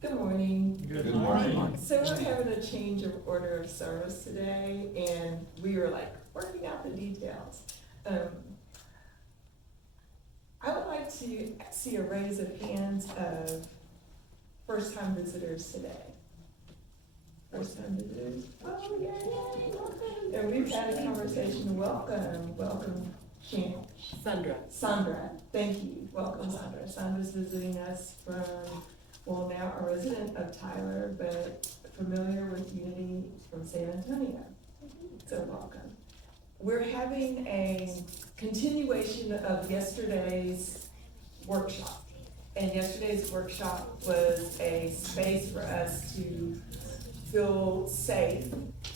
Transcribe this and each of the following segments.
Good morning. Good morning. So we're having a change of order of service today, and we were like working out the details. I would like to see a raise of hands of first-time visitors today. First-time visitors? Oh, yay, welcome. And we've had a conversation, welcome, Sandra, thank you, welcome Sandra. Sandra's visiting us from, well, now a resident of Tyler, but familiar with Unity from San Antonio. So welcome. We're having a continuation of yesterday's workshop. And yesterday's workshop was a space for us to feel safe,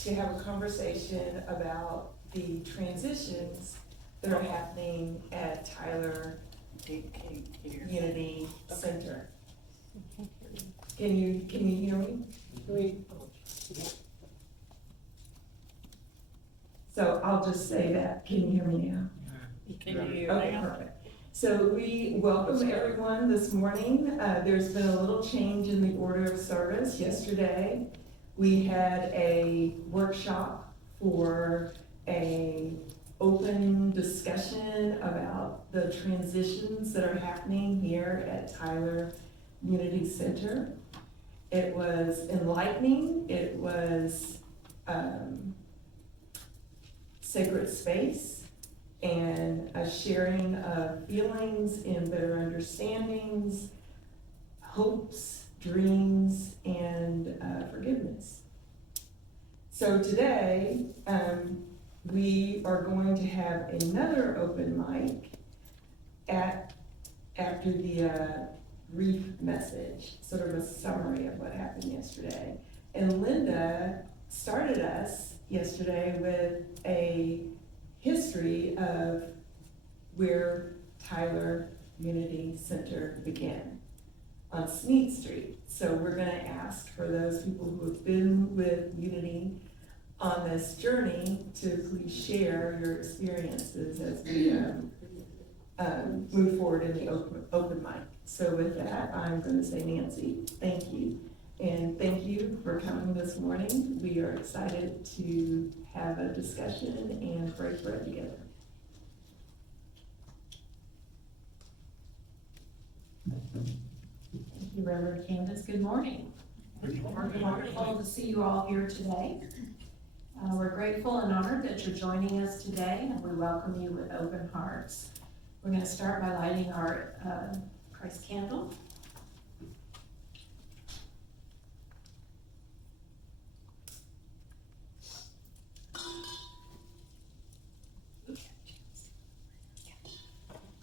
to have a conversation about the transitions that are happening at Tyler Unity Center. Can you hear me? So I'll just say that. Can you hear me now? Okay, perfect. So we welcome everyone this morning. There's been a little change in the order of service. Yesterday, we had a workshop for a open discussion about the transitions that are happening here at Tyler Unity Center. It was enlightening. It was sacred space and a sharing of feelings and better understandings, hopes, dreams, and forgiveness. So today, we are going to have another open mic after the brief message, sort of a summary of what happened yesterday. And Linda started us yesterday with a history of where Tyler Unity Center began on Sneed Street. So we're going to ask for those people who have been with Unity on this journey to please share your experiences as we move forward in the open mic. So with that, I'm going to say, Nancy, thank you. And thank you for coming this morning. We are excited to have a discussion and break bread together. Thank you, Reverend Candice. Good morning. Wonderful to see you all here today. We're grateful and honored that you're joining us today, and we welcome you with open hearts. We're going to start by lighting our Christ candle.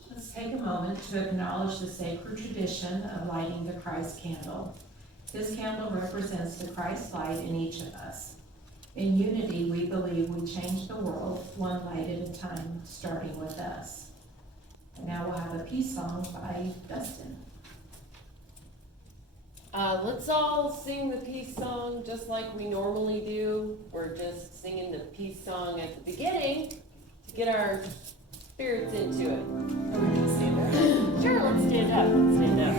Let's take a moment to acknowledge the sacred tradition of lighting the Christ candle. This candle represents the Christ light in each of us. In Unity, we believe we change the world one light at a time, starting with us. And now we'll have a peace song by Dustin. Let's all sing the peace song just like we normally do. We're just singing the peace song at the beginning to get our spirits into it. Are we gonna stand up? Sure, let's stand up. Let's stand up.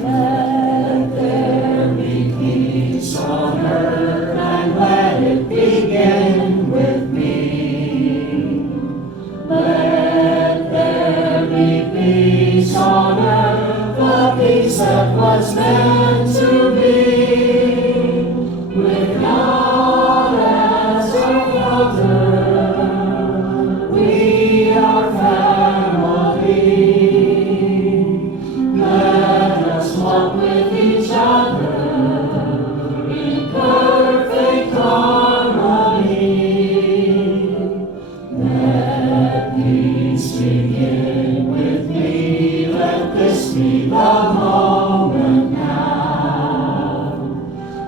Let there be peace on earth, and let it begin with me. Let there be peace on earth, the peace that was meant to be. With God as our Father, we are family. Walk with each other in perfect harmony. Let peace begin with me. Let this be the moment now.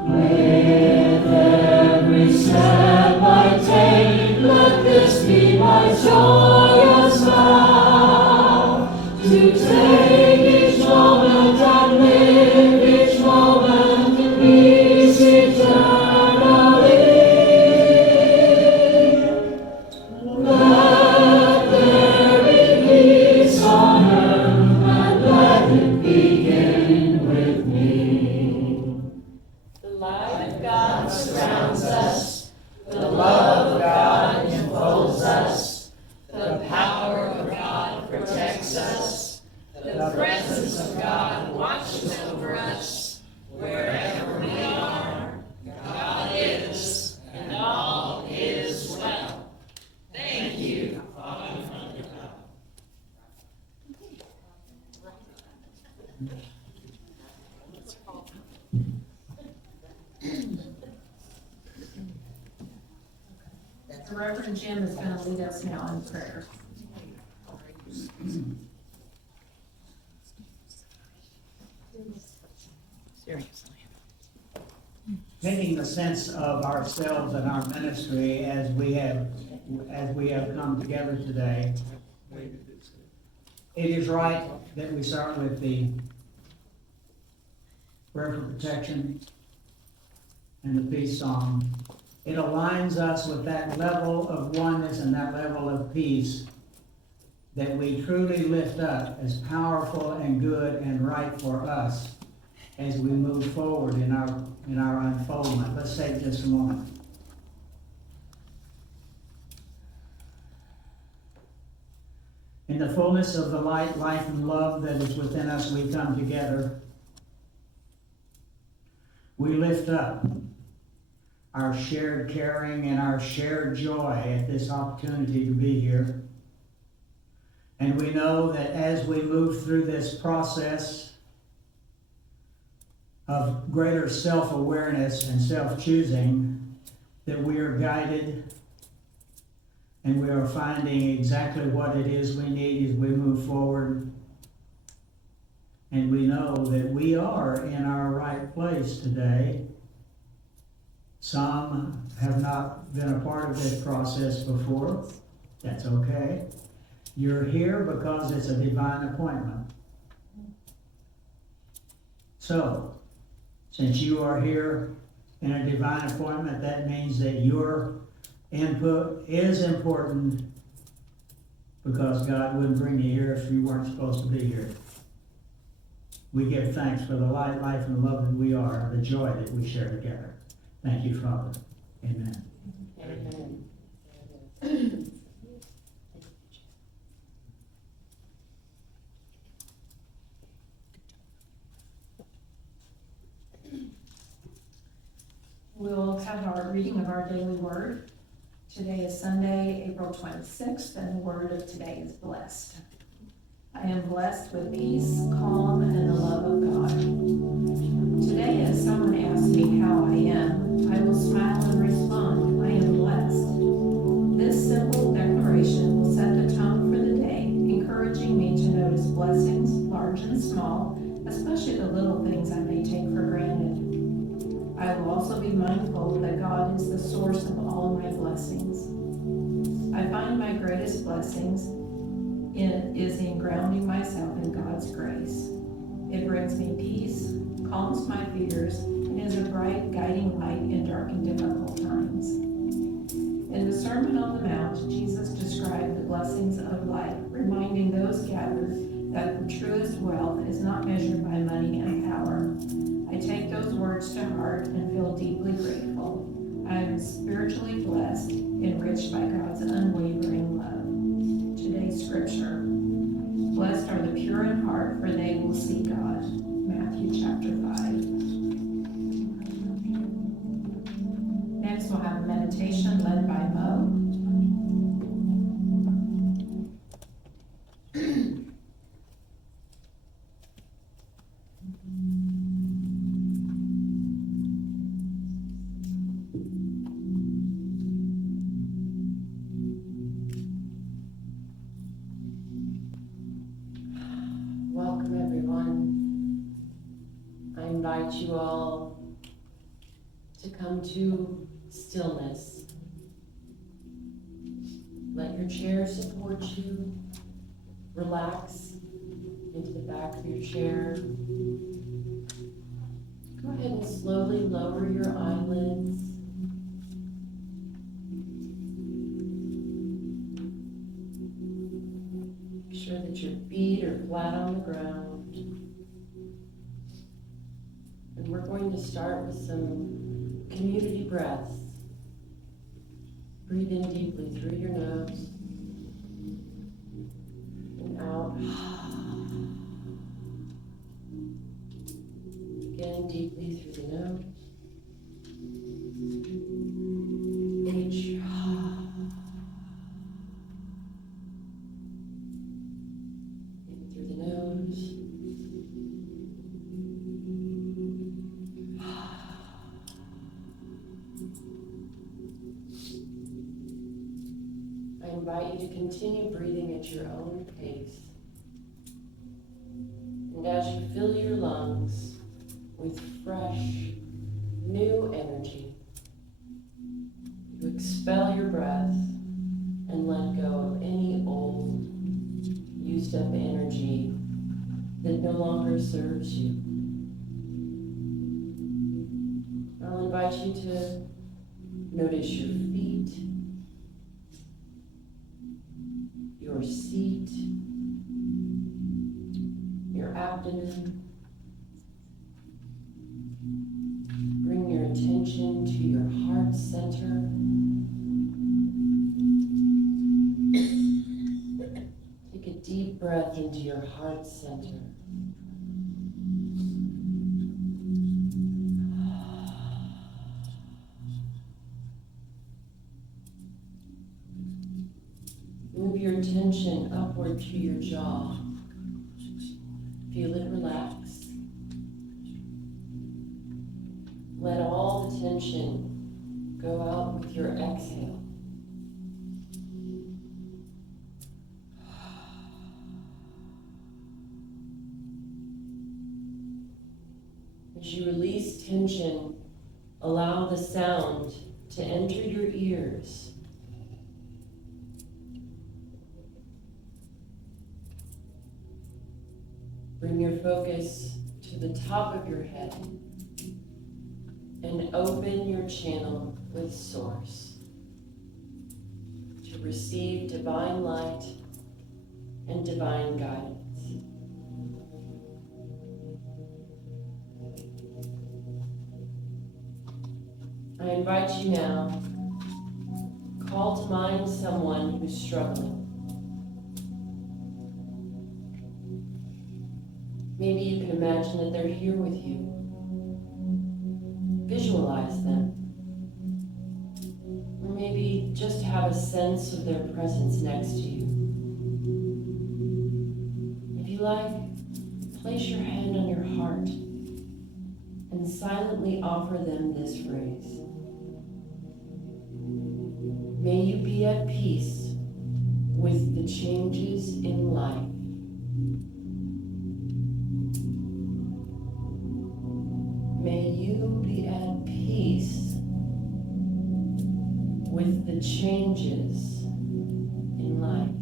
With every step I take, let this be my joyous vow. To take each moment and live each moment in peace eternally. Let there be Reverend Jim is going to lead us now in prayer. Taking the sense of ourselves and our ministry as we have come together today, it is right that we start with the prayer for protection and the peace song. It aligns us with that level of oneness and that level of peace that we truly lift up as powerful and good and right for us as we move forward in our unfoldment. Let's take just a moment. In the fullness of the light, life, and love that is within us, we come together. We lift up our shared caring and our shared joy at this opportunity to be here. And we know that as we move through this process of greater self-awareness and self-choosing, that we are guided and we are finding exactly what it is we need as we move forward. And we know that we are in our right place today. Some have not been a part of this process before. That's okay. You're here because it's a divine appointment. So, since you are here in a divine appointment, that means that your input is important, because God wouldn't bring you here if you weren't supposed to be here. We give thanks for the light, life, and love that we are, the joy that we share together. Thank you, Father. Amen. Amen. We'll have our reading of our daily word. Today is Sunday, April 26th, and the word of today is blessed. I am blessed with peace, calm, and the love of God. Today, as someone asks me how I am, I will smile and respond, I am blessed. This simple declaration will set the tone for the day, encouraging me to notice blessings, large and small, especially the little things I may take for granted. I will also be mindful that God is the source of all my blessings. I find my greatest blessings is in grounding myself in God's grace. It brings me peace, calms my fears, and is a bright guiding light in dark and difficult times. In the Sermon on the Mount, Jesus described the blessings of life, reminding those gathered that the truest wealth is not measured by money and power. I take those words to heart and feel deeply grateful. I am spiritually blessed, enriched by God's unwavering love. Today's scripture: blessed are the pure in heart, for they will see God. Matthew chapter 5. Next, we'll have a meditation led by Mo. Welcome, everyone. I invite you all to come to stillness. Let your chair support you. Relax into the back of your chair. Go ahead and slowly lower your eyelids. Make sure that your feet are flat on the ground. And we're going to start with some community breaths. Breathe in deeply through your nose and out. Again, deeply through the nose. H. In through the nose. invite you to continue breathing at your own pace. And as you fill your lungs with fresh, new energy, you expel your breath and let go of any old, used up energy that no longer serves you. I'll invite you to notice your feet, your seat, your abdomen. Bring your attention to your heart center. Take a deep breath into your heart center. Move your attention upward to your jaw. Feel it relax. Let all the tension go out with your exhale. As you release tension, allow the sound to enter your ears. Bring your focus to the top of your head and open your channel with Source to receive divine light and divine guidance. I invite you now, call to mind someone who's struggling. Maybe you can imagine that they're here with you. Visualize them. Or maybe just have a sense of their presence next to you. If you like, place your hand on your heart and silently offer them this phrase. May you be at peace with the changes in life. May you be at peace with the changes in life.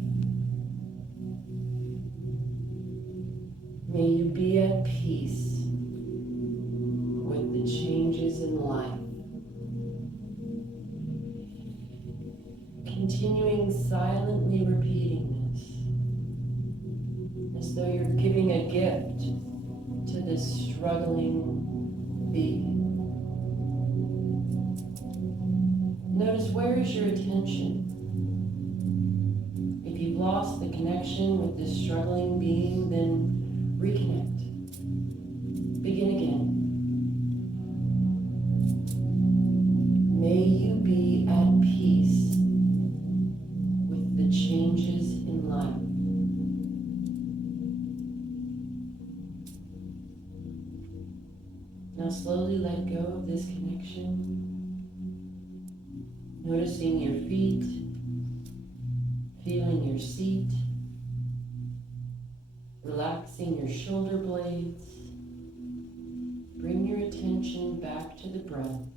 May you be at peace with the changes in life. Continuing silently repeating this as though you're giving a gift to this struggling being. Notice, where is your attention? If you've lost the connection with this struggling being, then reconnect. Begin again. May you be at peace with the changes in life. Now slowly let go of this connection. Noticing your feet, feeling your seat, relaxing your shoulder blades. Bring your attention back to the breath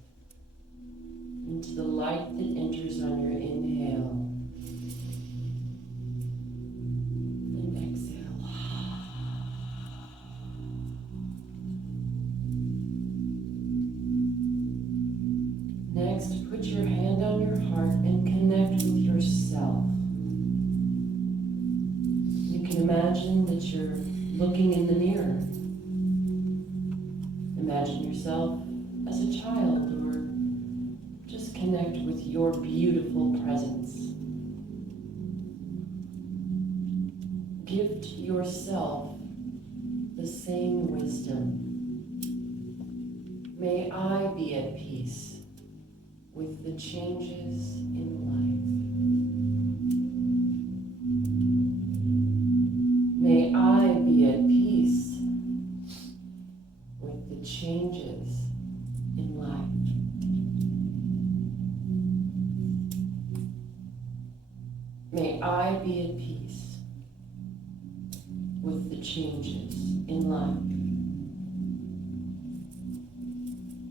and to the light that enters on your inhale and exhale. Next, put your hand on your heart and connect with yourself. You can imagine that you're looking in the mirror. Imagine yourself as a child, or just connect with your beautiful presence. Gift yourself the same wisdom. May I be at peace with the changes in life. May I be at peace with the changes in life. May with the changes in life.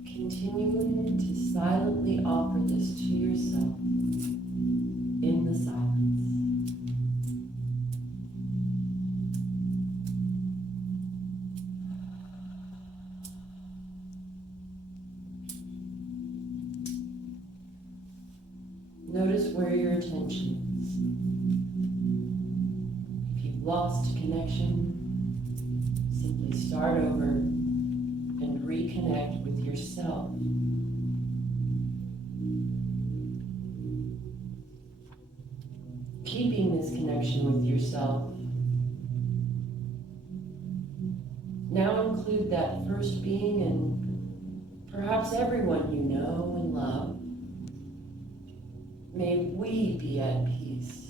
Continuing to silently offer this to yourself in the silence. Notice where your attention is. If you've lost connection, simply start over and reconnect with yourself. Keeping this connection with yourself, now include that first being and perhaps everyone you know and love. May we be at peace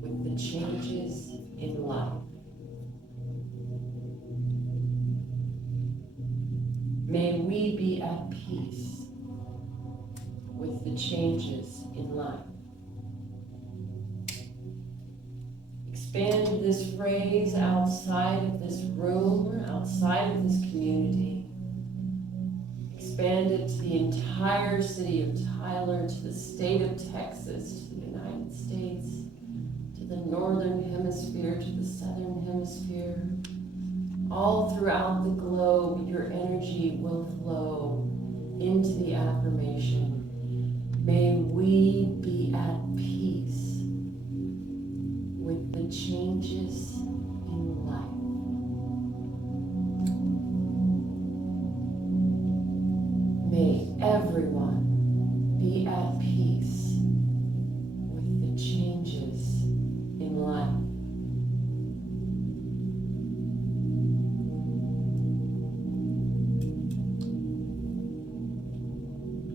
with the changes in life. May we be at peace with the changes in life. Expand this phrase outside of this room, outside of this community. Expand it to the entire city of Tyler, to the state of Texas, to the United States, to the northern hemisphere, to the southern hemisphere. All throughout the globe, your energy will flow into the affirmation. May we be at peace with the changes in life. May everyone be at peace with the changes in life.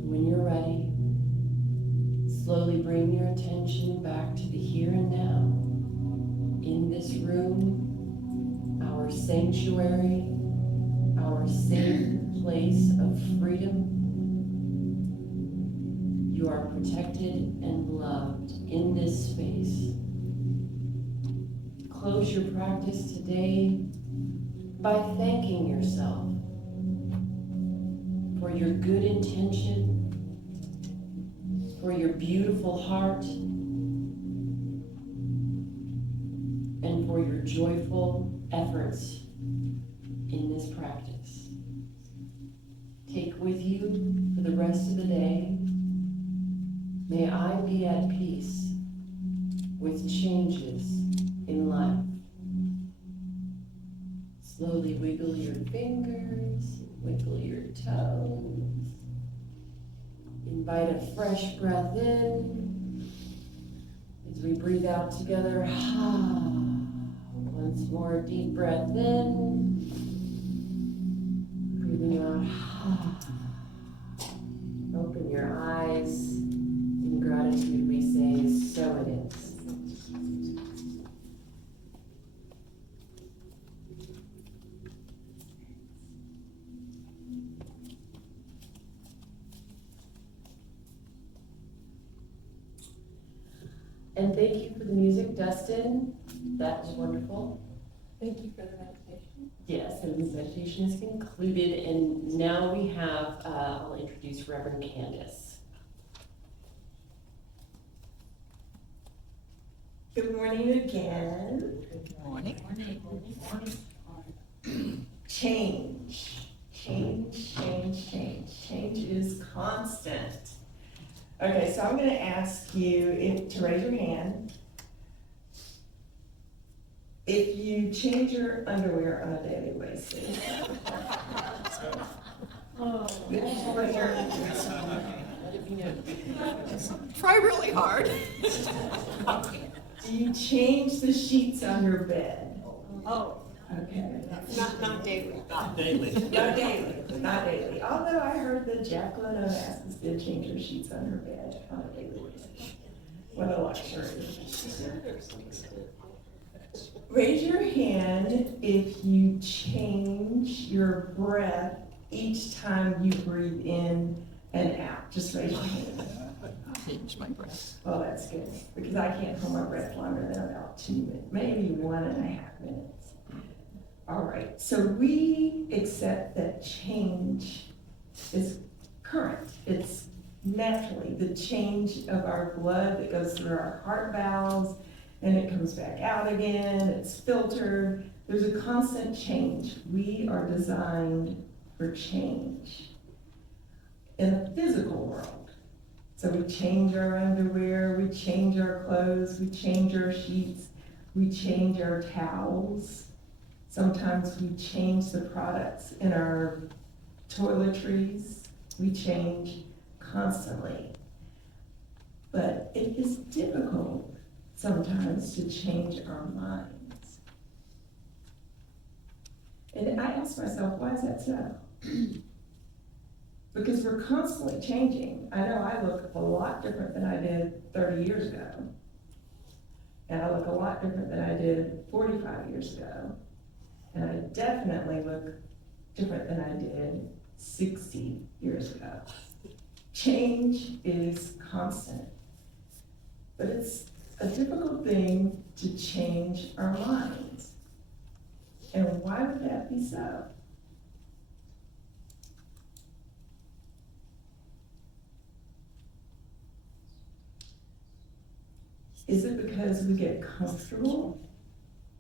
When you're ready, slowly bring your attention back to the here and now. In this room, our sanctuary, our safe place of freedom. You are protected and loved in this space. Close your practice today by thanking yourself for your good intention, for your beautiful heart, and for your joyful efforts in this practice. Take with you for the rest of the day, may I be at peace with changes in life. Slowly wiggle your fingers, wiggle your toes. Invite a fresh breath in. As we breathe out together, once more, deep breath in. Breathing out, open your eyes. In gratitude, we say, so it is. And thank you for the music, Dustin. That was wonderful. Thank you for the meditation. Yes, and the meditation is concluded, and now we have, I'll introduce Reverend Candice. Good morning again. Good morning. Change. Change is constant. Okay, so I'm going to ask you to raise your hand if you change your underwear on a daily basis. Try really hard. Do you change the sheets on your bed? Oh, Okay. not daily. Not daily. Although I heard that Jacqueline Onassis did change her sheets on her bed on a daily basis. What a luxury. Raise your hand if you change your breath each time you breathe in and out. Just raise your hand. Change my breath. Well, that's good, because I can't hold my breath longer than about 2 minutes, maybe 1.5 minutes. All right, so we accept that change is current. It's naturally the change of our blood that goes through our heart valves and it comes back out again, it's filtered. There's a constant change. We are designed for change in the physical world. So we change our underwear, we change our clothes, we change our sheets, we change our towels. Sometimes we change the products in our toiletries. We change constantly. But it is difficult sometimes to change our minds. And I ask myself, why is that so? Because we're constantly changing. I know I look a lot different than I did 30 years ago. And I look a lot different than I did 45 years ago. And I definitely look different than I did 60 years ago. Change is constant. But it's a difficult thing to change our minds. And why would that be so? Is it because we get comfortable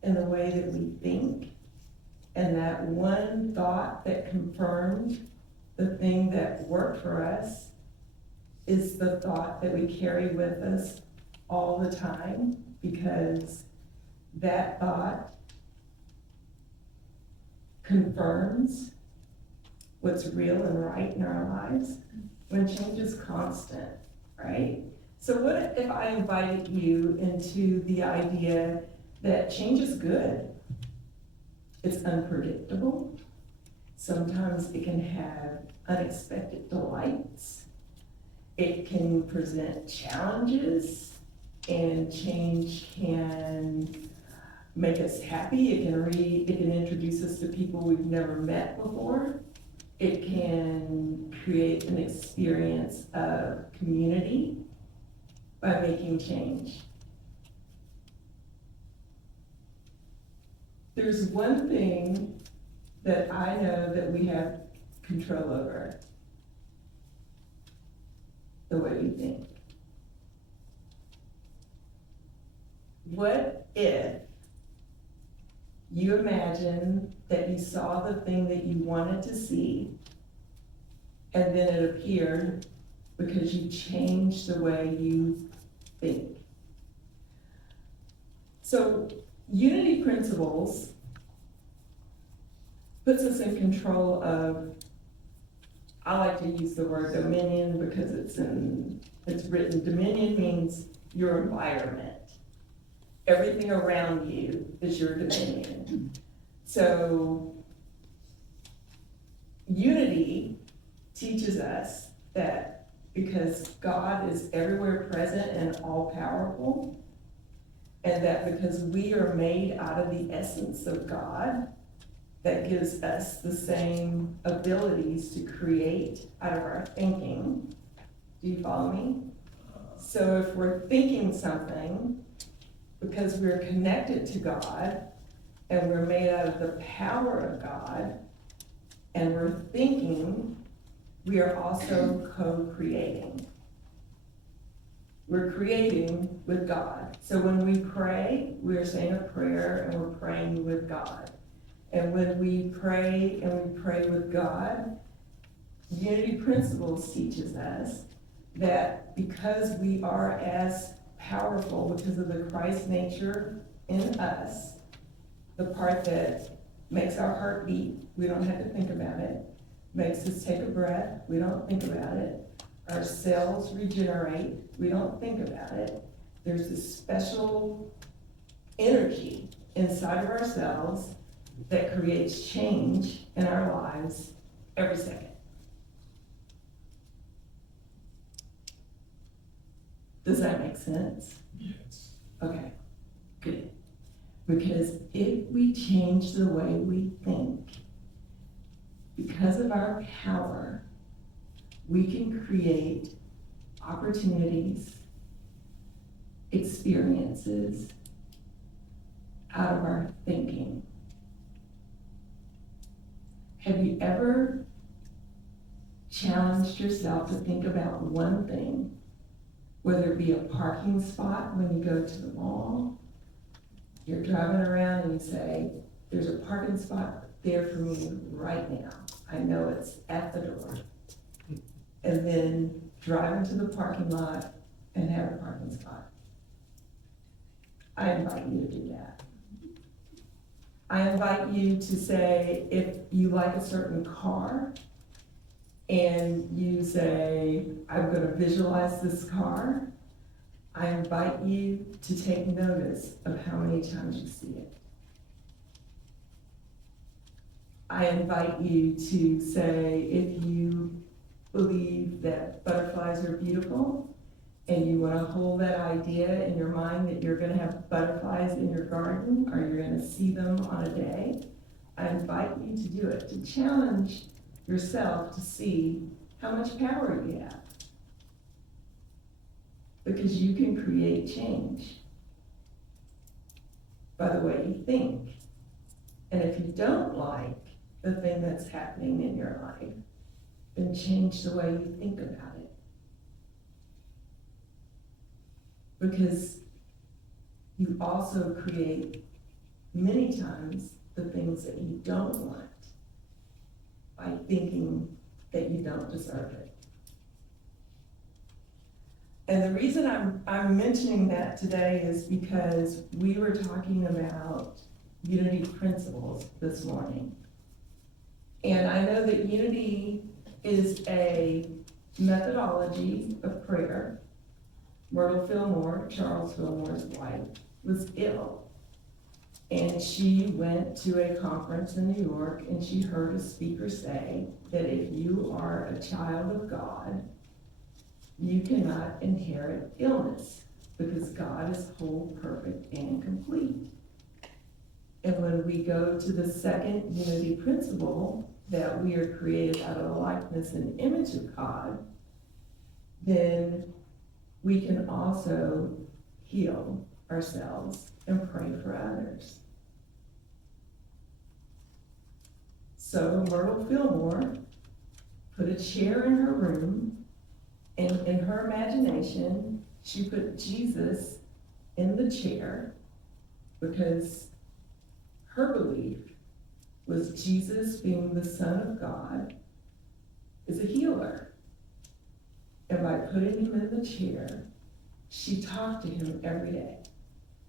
in the way that we think? And that one thought that confirmed the thing that worked for us is the thought that we carry with us all the time, because that thought confirms what's real and right in our lives when change is constant, right? So what if I invited you into the idea that change is good? It's unpredictable. Sometimes it can have unexpected delights. It can present challenges, and change can make us happy. It can introduce us to people we've never met before. It can create an experience of community by making change. There's one thing that I know that we have control over: the way we think. What if you imagine that you saw the thing that you wanted to see, and then it appeared because you changed the way you think? So unity principles puts us in control of, I like to use the word dominion because it's written. Dominion means your environment. Everything around you is your dominion. So unity teaches us that because God is everywhere present and all powerful, and that because we are made out of the essence of God, that gives us the same abilities to create out of our thinking. Do you follow me? So if we're thinking something, because we're connected to God, and we're made out of the power of God, and we're thinking, we are also co-creating. We're creating with God. So when we pray, we're saying a prayer and we're praying with God. And when we pray and we pray with God, Unity Principles teaches us that because we are as powerful because of the Christ nature in us, the part that makes our heart beat, we don't have to think about it, makes us take a breath, we don't think about it, our cells regenerate, we don't think about it. There's this special energy inside of ourselves that creates change in our lives every second. Does that make sense? Yes. Okay, good. Because if we change the way we think, because of our power, we can create opportunities, experiences out of our thinking. Have you ever challenged yourself to think about one thing, whether it be a parking spot when you go to the mall, you're driving around and you say, there's a parking spot there for me right now. I know it's at the door. And then drive into the parking lot and have a parking spot. I invite you to do that. I invite you to say, if you like a certain car, and you say, I'm gonna visualize this car, I invite you to take notice of how many times you see it. I invite you to say, if you believe that butterflies are beautiful, and you wanna hold that idea in your mind that you're gonna have butterflies in your garden, or you're gonna see them on a day, I invite you to do it, to challenge yourself to see how much power you have. Because you can create change by the way you think. And if you don't like the thing that's happening in your life, then change the way you think about it. Because you also create many times the things that you don't want by thinking that you don't deserve it. And the reason I'm mentioning that today is because we were talking about unity principles this morning. And I know that unity is a methodology of prayer. Myrtle Fillmore, Charles Fillmore's wife, was ill. And she went to a conference in New York and she heard a speaker say that if you are a child of God, you cannot inherit illness because God is whole, perfect, and complete. And when we go to the second unity principle, that we are created out of the likeness and image of God, then we can also heal ourselves and pray for others. So Myrtle Fillmore put a chair in her room, and in her imagination, she put Jesus in the chair because her belief was Jesus, being the Son of God, is a healer. And by putting him in the chair, she talked to him every day.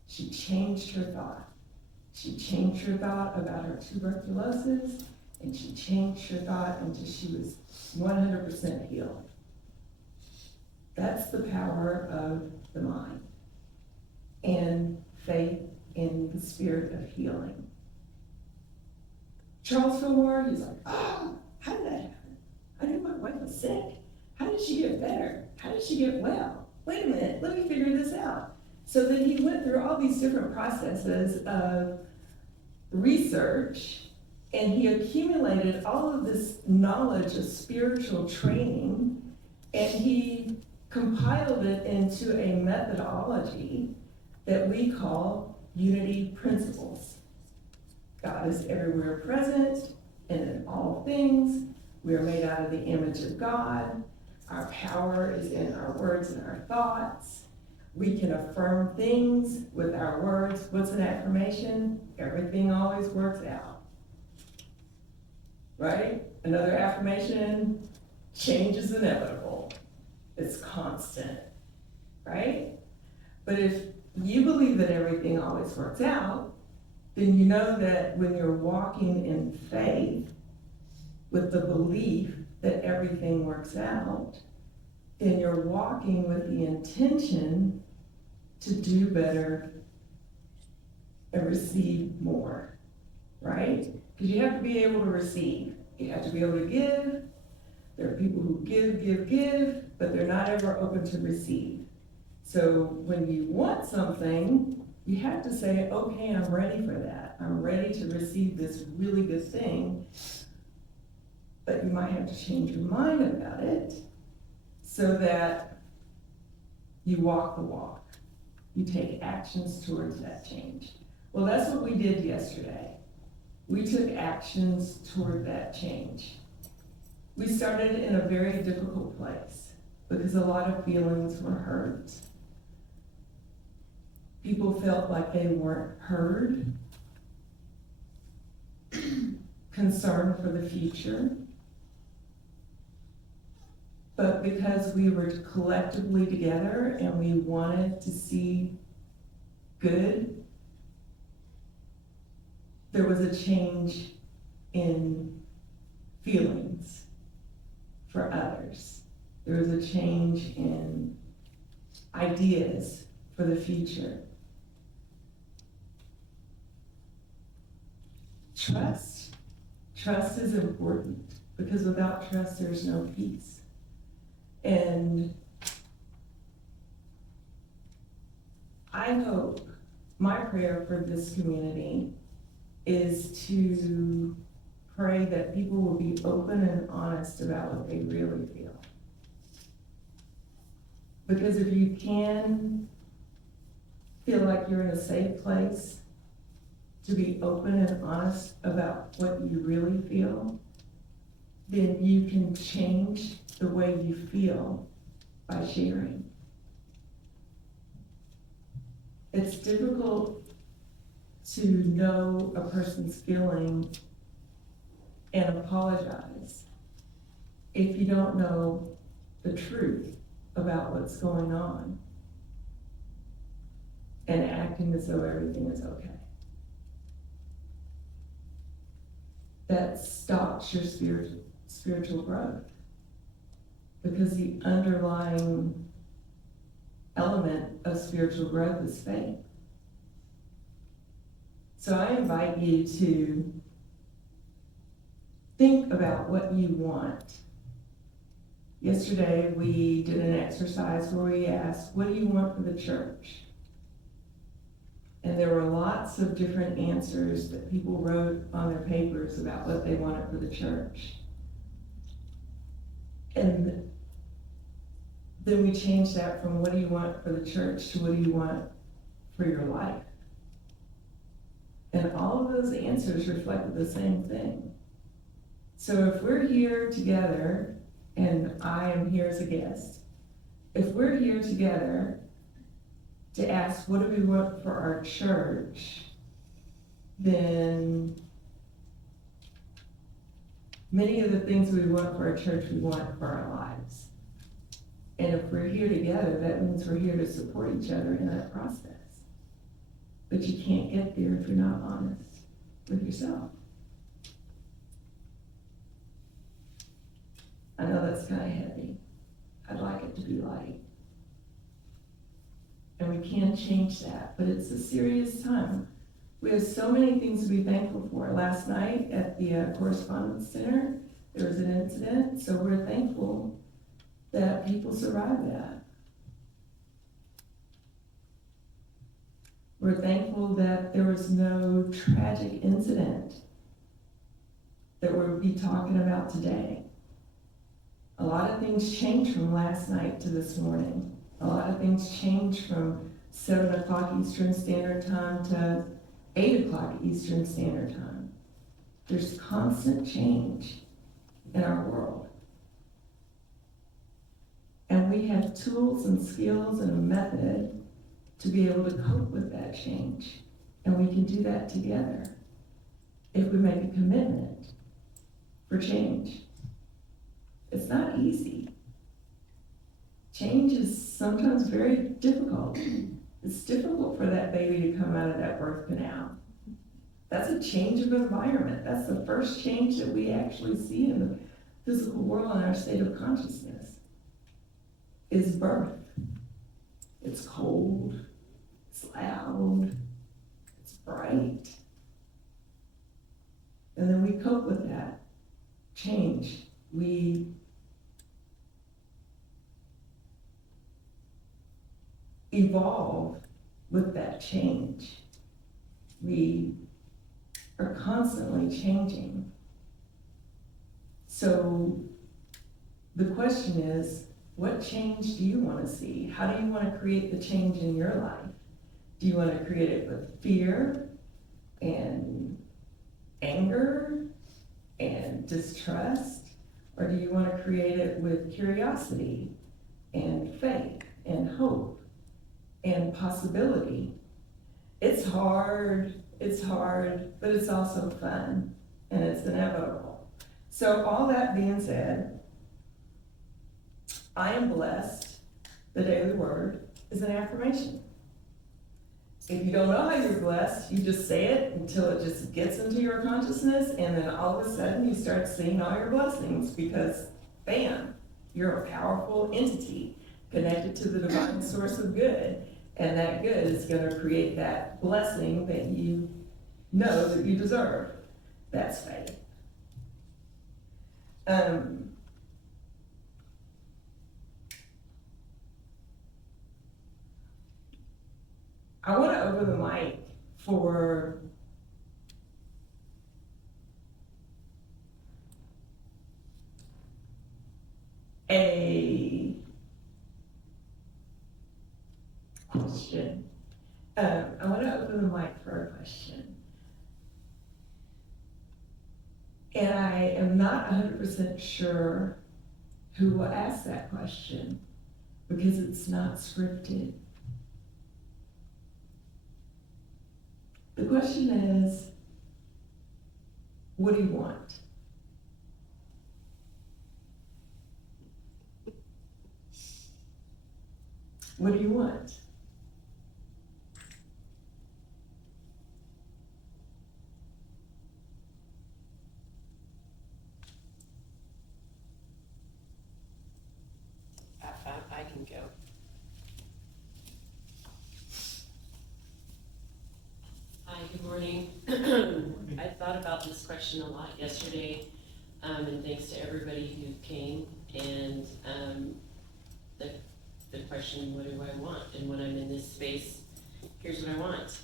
She changed her thought. She changed her thought about her tuberculosis, and she changed her thought until she was 100% healed. That's the power of the mind and faith in the spirit of healing. Charles Fillmore, he's like, oh, how did that happen? I knew my wife was sick. How did she get better? How did she get well? Wait a minute, let me figure this out. So then he went through all these different processes of research, and he accumulated all of this knowledge of spiritual training, and he compiled it into a methodology that we call unity principles. God is everywhere present and in all things. We are made out of the image of God. Our power is in our words and our thoughts. We can affirm things with our words. What's an affirmation? Everything always works out. Right? Another affirmation, change is inevitable. It's constant. Right? But if you believe that everything always works out, then you know that when you're walking in faith with the belief that everything works out, then you're walking with the intention to do better and receive more, right? Because you have to be able to receive. You have to be able to give. There are people who give, but they're not ever open to receive. So when you want something, you have to say, okay, I'm ready for that. I'm ready to receive this really good thing. But you might have to change your mind about it so that you walk the walk. You take actions towards that change. Well, that's what we did yesterday. we took actions toward that change. We started in a very difficult place because a lot of feelings were hurt. People felt like they weren't heard, concern for the future. But because we were collectively together and we wanted to see good, there was a change in feelings for others. There was a change in ideas for the future. Trust. Trust is important because without trust, there's no peace. And I hope, my prayer for this community is to pray that people will be open and honest about what they really feel. Because if you can feel like you're in a safe place to be open and honest about what you really feel, then you can change the way you feel by sharing. It's difficult to know a person's feeling and apologize if you don't know the truth about what's going on and acting as though everything is okay. That stops your spiritual growth because the underlying element of spiritual growth is faith. So I invite you to think about what you want. Yesterday, we did an exercise where we asked, what do you want for the church? And there were lots of different answers that people wrote on their papers about what they wanted for the church. And then we changed that from what do you want for the church to what do you want for your life? And all of those answers reflected the same thing. So if we're here together, and I am here as a guest, if we're here together to ask what do we want for our church, then many of the things we want for our church, we want for our lives. And if we're here together, that means we're here to support each other in that process. But you can't get there if you're not honest with yourself. I know that's kind of heavy. I'd like it to be light. And we can change that, but it's a serious time. We have so many things to be thankful for. Last night at the Correspondence Center, there was an incident, so we're thankful that people survived that. We're thankful that there was no tragic incident that we'll be talking about today. A lot of things changed from last night to this morning. A lot of things changed from 7 o'clock Eastern Standard Time to 8 o'clock Eastern Standard Time. There's constant change in our world. And we have tools and skills and a method to be able to cope with that change. And we can do that together if we make a commitment for change. It's not easy. Change is sometimes very difficult. It's difficult for that baby to come out of that birth canal. That's a change of environment. That's the first change that we actually see in the physical world in our state of consciousness, is birth. It's cold, it's loud, it's bright. And then we cope with that change. We evolve with that change. We are constantly changing. So the question is, what change do you want to see? How do you want to create the change in your life? Do you want to create it with fear and anger and distrust? Or do you want to create it with curiosity and faith and hope and possibility? It's hard, but it's also fun, and it's inevitable. So all that being said, I am blessed. The daily word is an affirmation. If you don't know how you're blessed, you just say it until it just gets into your consciousness, and then all of a sudden you start seeing all your blessings because, bam, you're a powerful entity connected to the divine source of good, and that good is going to create that blessing that you know that you deserve. That's faith. I want to open the mic for a question. I want to open the mic for a question. And I am not 100% sure who will ask that question because it's not scripted. The question is, what do you want? What do you want? I can go. Hi, good morning. I thought about this question a lot yesterday, and thanks to everybody who came. And the question, what do I want? And when I'm in this space, here's what I want.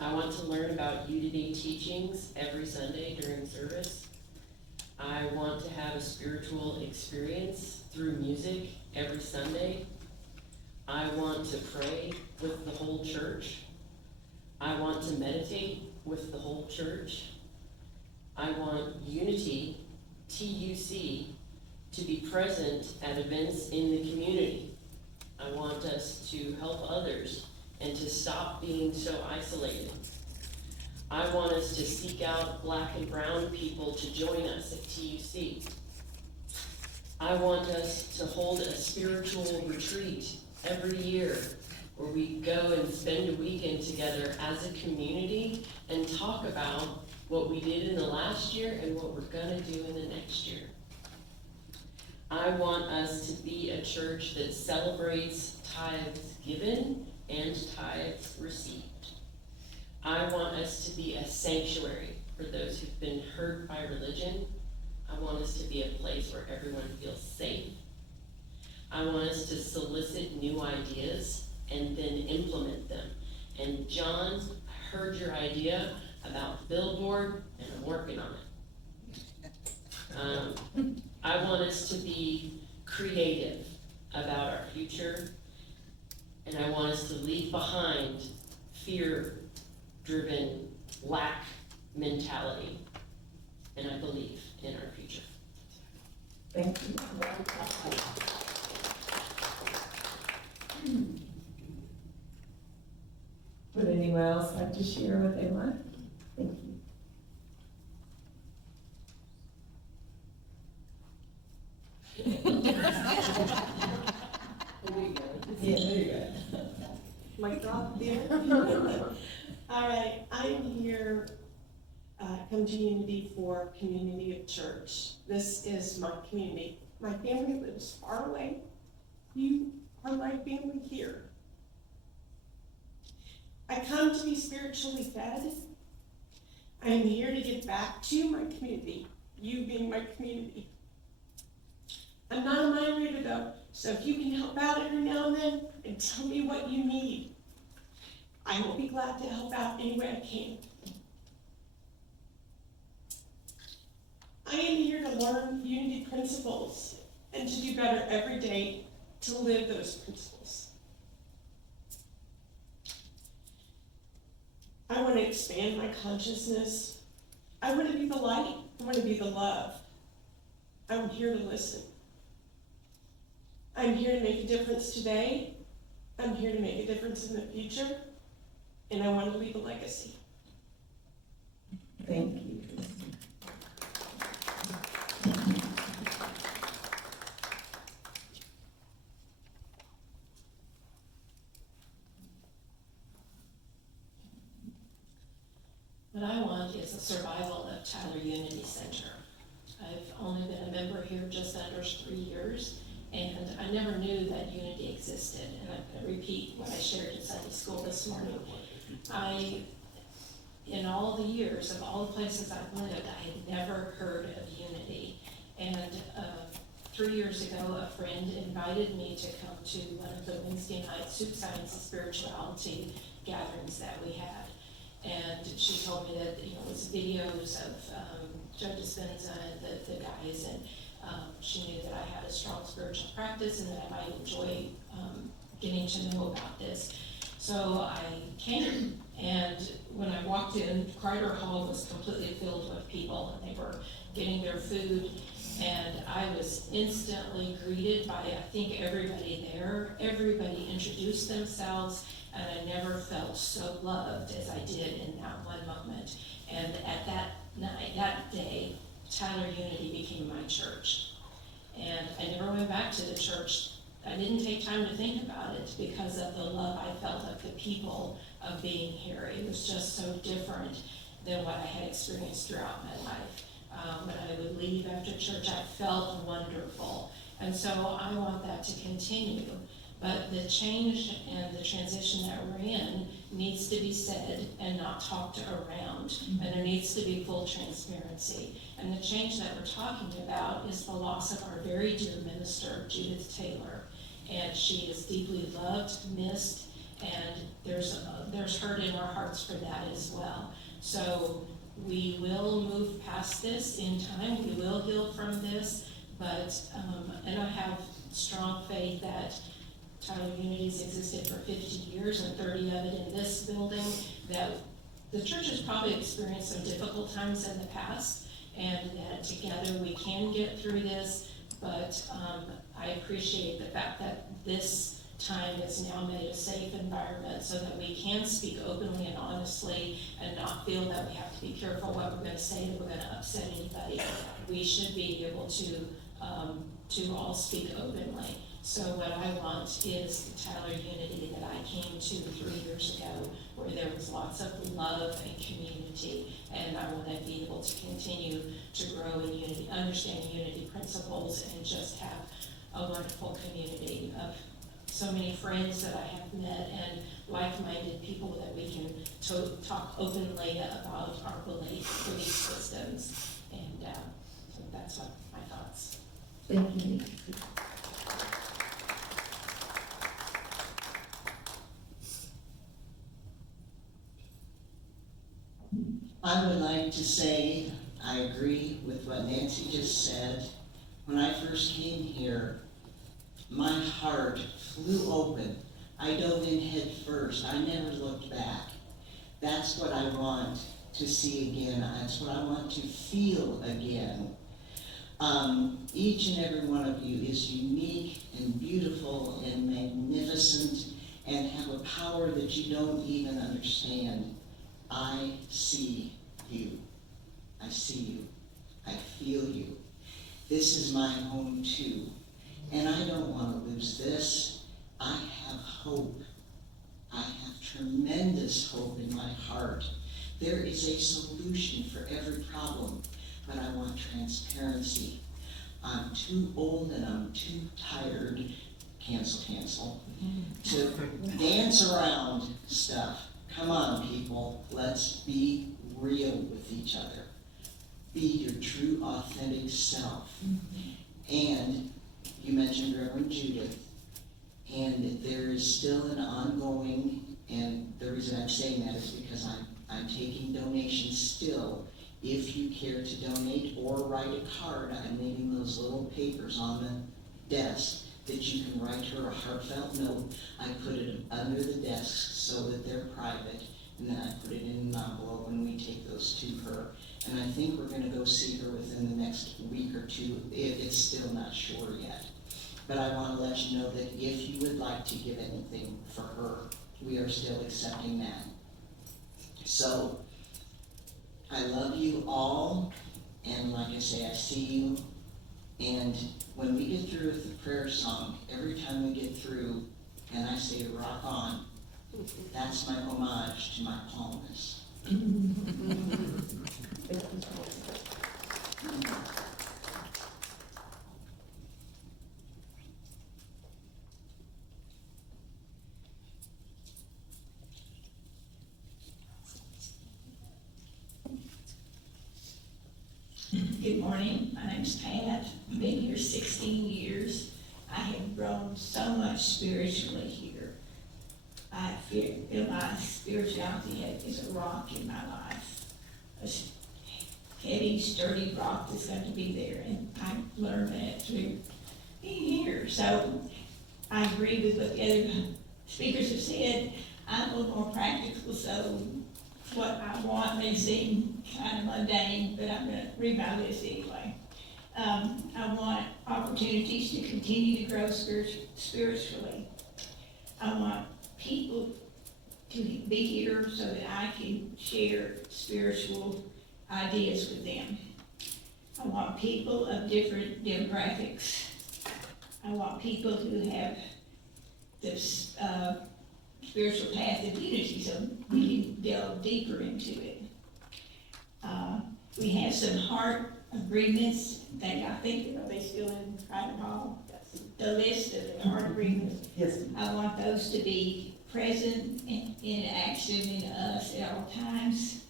I want to learn about Unity teachings every Sunday during service. I want to have a spiritual experience through music every Sunday. I want to pray with the whole church. I want to meditate with the whole church. I want Unity, TUC, to be present at events in the community. I want us to help others and to stop being so isolated. I want us to seek out Black and brown people to join us at TUC. I want us to hold a spiritual retreat every year where we go and spend a weekend together as a community and talk about what we did in the last year and what we're gonna do in the next year. I want us to be a church that celebrates tithes given and tithes received. I want us to be a sanctuary for those who've been hurt by religion. I want us to be a place where everyone feels safe. I want us to solicit new ideas and then implement them. And John, I heard your idea about billboard, and I'm working on it. I want us to be creative about our future, and I want us to leave behind fear-driven lack mentality, and I believe in our future. Thank you. Would anyone else like to share what they want? Thank you. Yeah, there you go. Mic drop there. All right, I'm here, come to Unity for Community of Church. This is my community. My family lives far away. You are my family here. I come to be spiritually fed. I am here to give back to my community, you being my community. I'm not a mind reader though, so if you can help out every now and then and tell me what you need, I will be glad to help out any way I can. I am here to learn Unity principles and to do better every day to live those principles. I want to expand my consciousness I want to be the light. I want to be the love. I'm here to listen. I'm here to make a difference today. I'm here to make a difference in the future. And I want to leave a legacy. Thank you. What I want is a survival of Tyler Unity Center. I've only been a member here just under 3 years, and I never knew that Unity existed. And I'm going to repeat what I shared in Sunday school this morning. In all the years of all the places I've lived, I had never heard of Unity. And 3 years ago, a friend invited me to come to one of the Wednesday night soup science and spirituality gatherings that we had. And she told me that, it was videos of Joe Dispenza and the guys, and she knew that I had a strong spiritual practice and that I might enjoy getting to know about this. So I came, and when I walked in, Crider Hall was completely filled with people, and they were getting their food, and I was instantly greeted by, I think, everybody there. Everybody introduced themselves, and I never felt so loved as I did in that one moment. And at that day, Tyler Unity became my church. And I never went back to the church. I didn't take time to think about it because of the love I felt of the people of being here. It was just so different than what I had experienced throughout my life. When I would leave after church, I felt wonderful. And so I want that to continue. But the change and the transition that we're in needs to be said and not talked around. And there needs to be full transparency. And the change that we're talking about is the loss of our very dear minister, Judith Taylor. And she is deeply loved, missed, and there's hurt in our hearts for that as well. So we will move past this in time. We will heal from this. But, and I have strong faith that Tyler Unity's existed for 50 years and 30 of it in this building, that the church has probably experienced some difficult times in the past, and that together we can get through this, but I appreciate the fact that this time is now made a safe environment so that we can speak openly and honestly and not feel that we have to be careful what we're going to say, that we're going to upset anybody. We should be able to all speak openly. So what I want is the Tyler Unity that I came to 3 years ago, where there was lots of love and community, and I want to be able to continue to grow in unity, understand unity principles, and just have a wonderful community of so many friends that I have met and like-minded people that we can talk openly about our belief systems. And so that's what my thoughts. Thank you. I would like to say I agree with what Nancy just said. When I first came here, my heart flew open. I dove in head first. I never looked back. That's what I want to see again. That's what I want to feel again. Each and every one of you is unique and beautiful and magnificent and have a power that you don't even understand. I see you. I see you. I feel you. This is my home too. And I don't want to lose this. I have hope. I have tremendous hope in my heart. There is a solution for every problem, but I want transparency. I'm too old and I'm too tired, cancel, to dance around stuff. Come on, people, let's be real with each other. Be your true, authentic self. And you mentioned Reverend Judith, and there is still an ongoing, and the reason I'm saying that is because I'm taking donations still. If you care to donate or write a card, I'm leaving those little papers on the desk that you can write her a heartfelt note. I put it under the desk so that they're private, and then I put it in an envelope and we take those to her. and I think we're gonna go see her within the next week or two. It's still not sure yet. But I wanna let you know that if you would like to give anything for her, we are still accepting that. So, I love you all, and like I say, I see you. And when we get through with the prayer song, every time we get through, and I say rock on, that's my homage to my palmist. Good morning, my name's Pat. I've been here 16 years. I have grown so much spiritually here. I feel my spirituality is a rock in my life. A heavy, sturdy rock that's going to be there, and I learned that through being here. So I agree with what the other speakers have said. I'm a little more practical, so what I want may seem kind of mundane, but I'm going to read my list anyway. I want opportunities to continue to grow spiritually. I want people to be here so that I can share spiritual ideas with them. I want people of different demographics. I want people who have this spiritual path of unity, so we can delve deeper into it. We have some heart agreements that I think, are they still in private hall? The list of the heart agreements. Yes. I want those to be present in action in us at all times.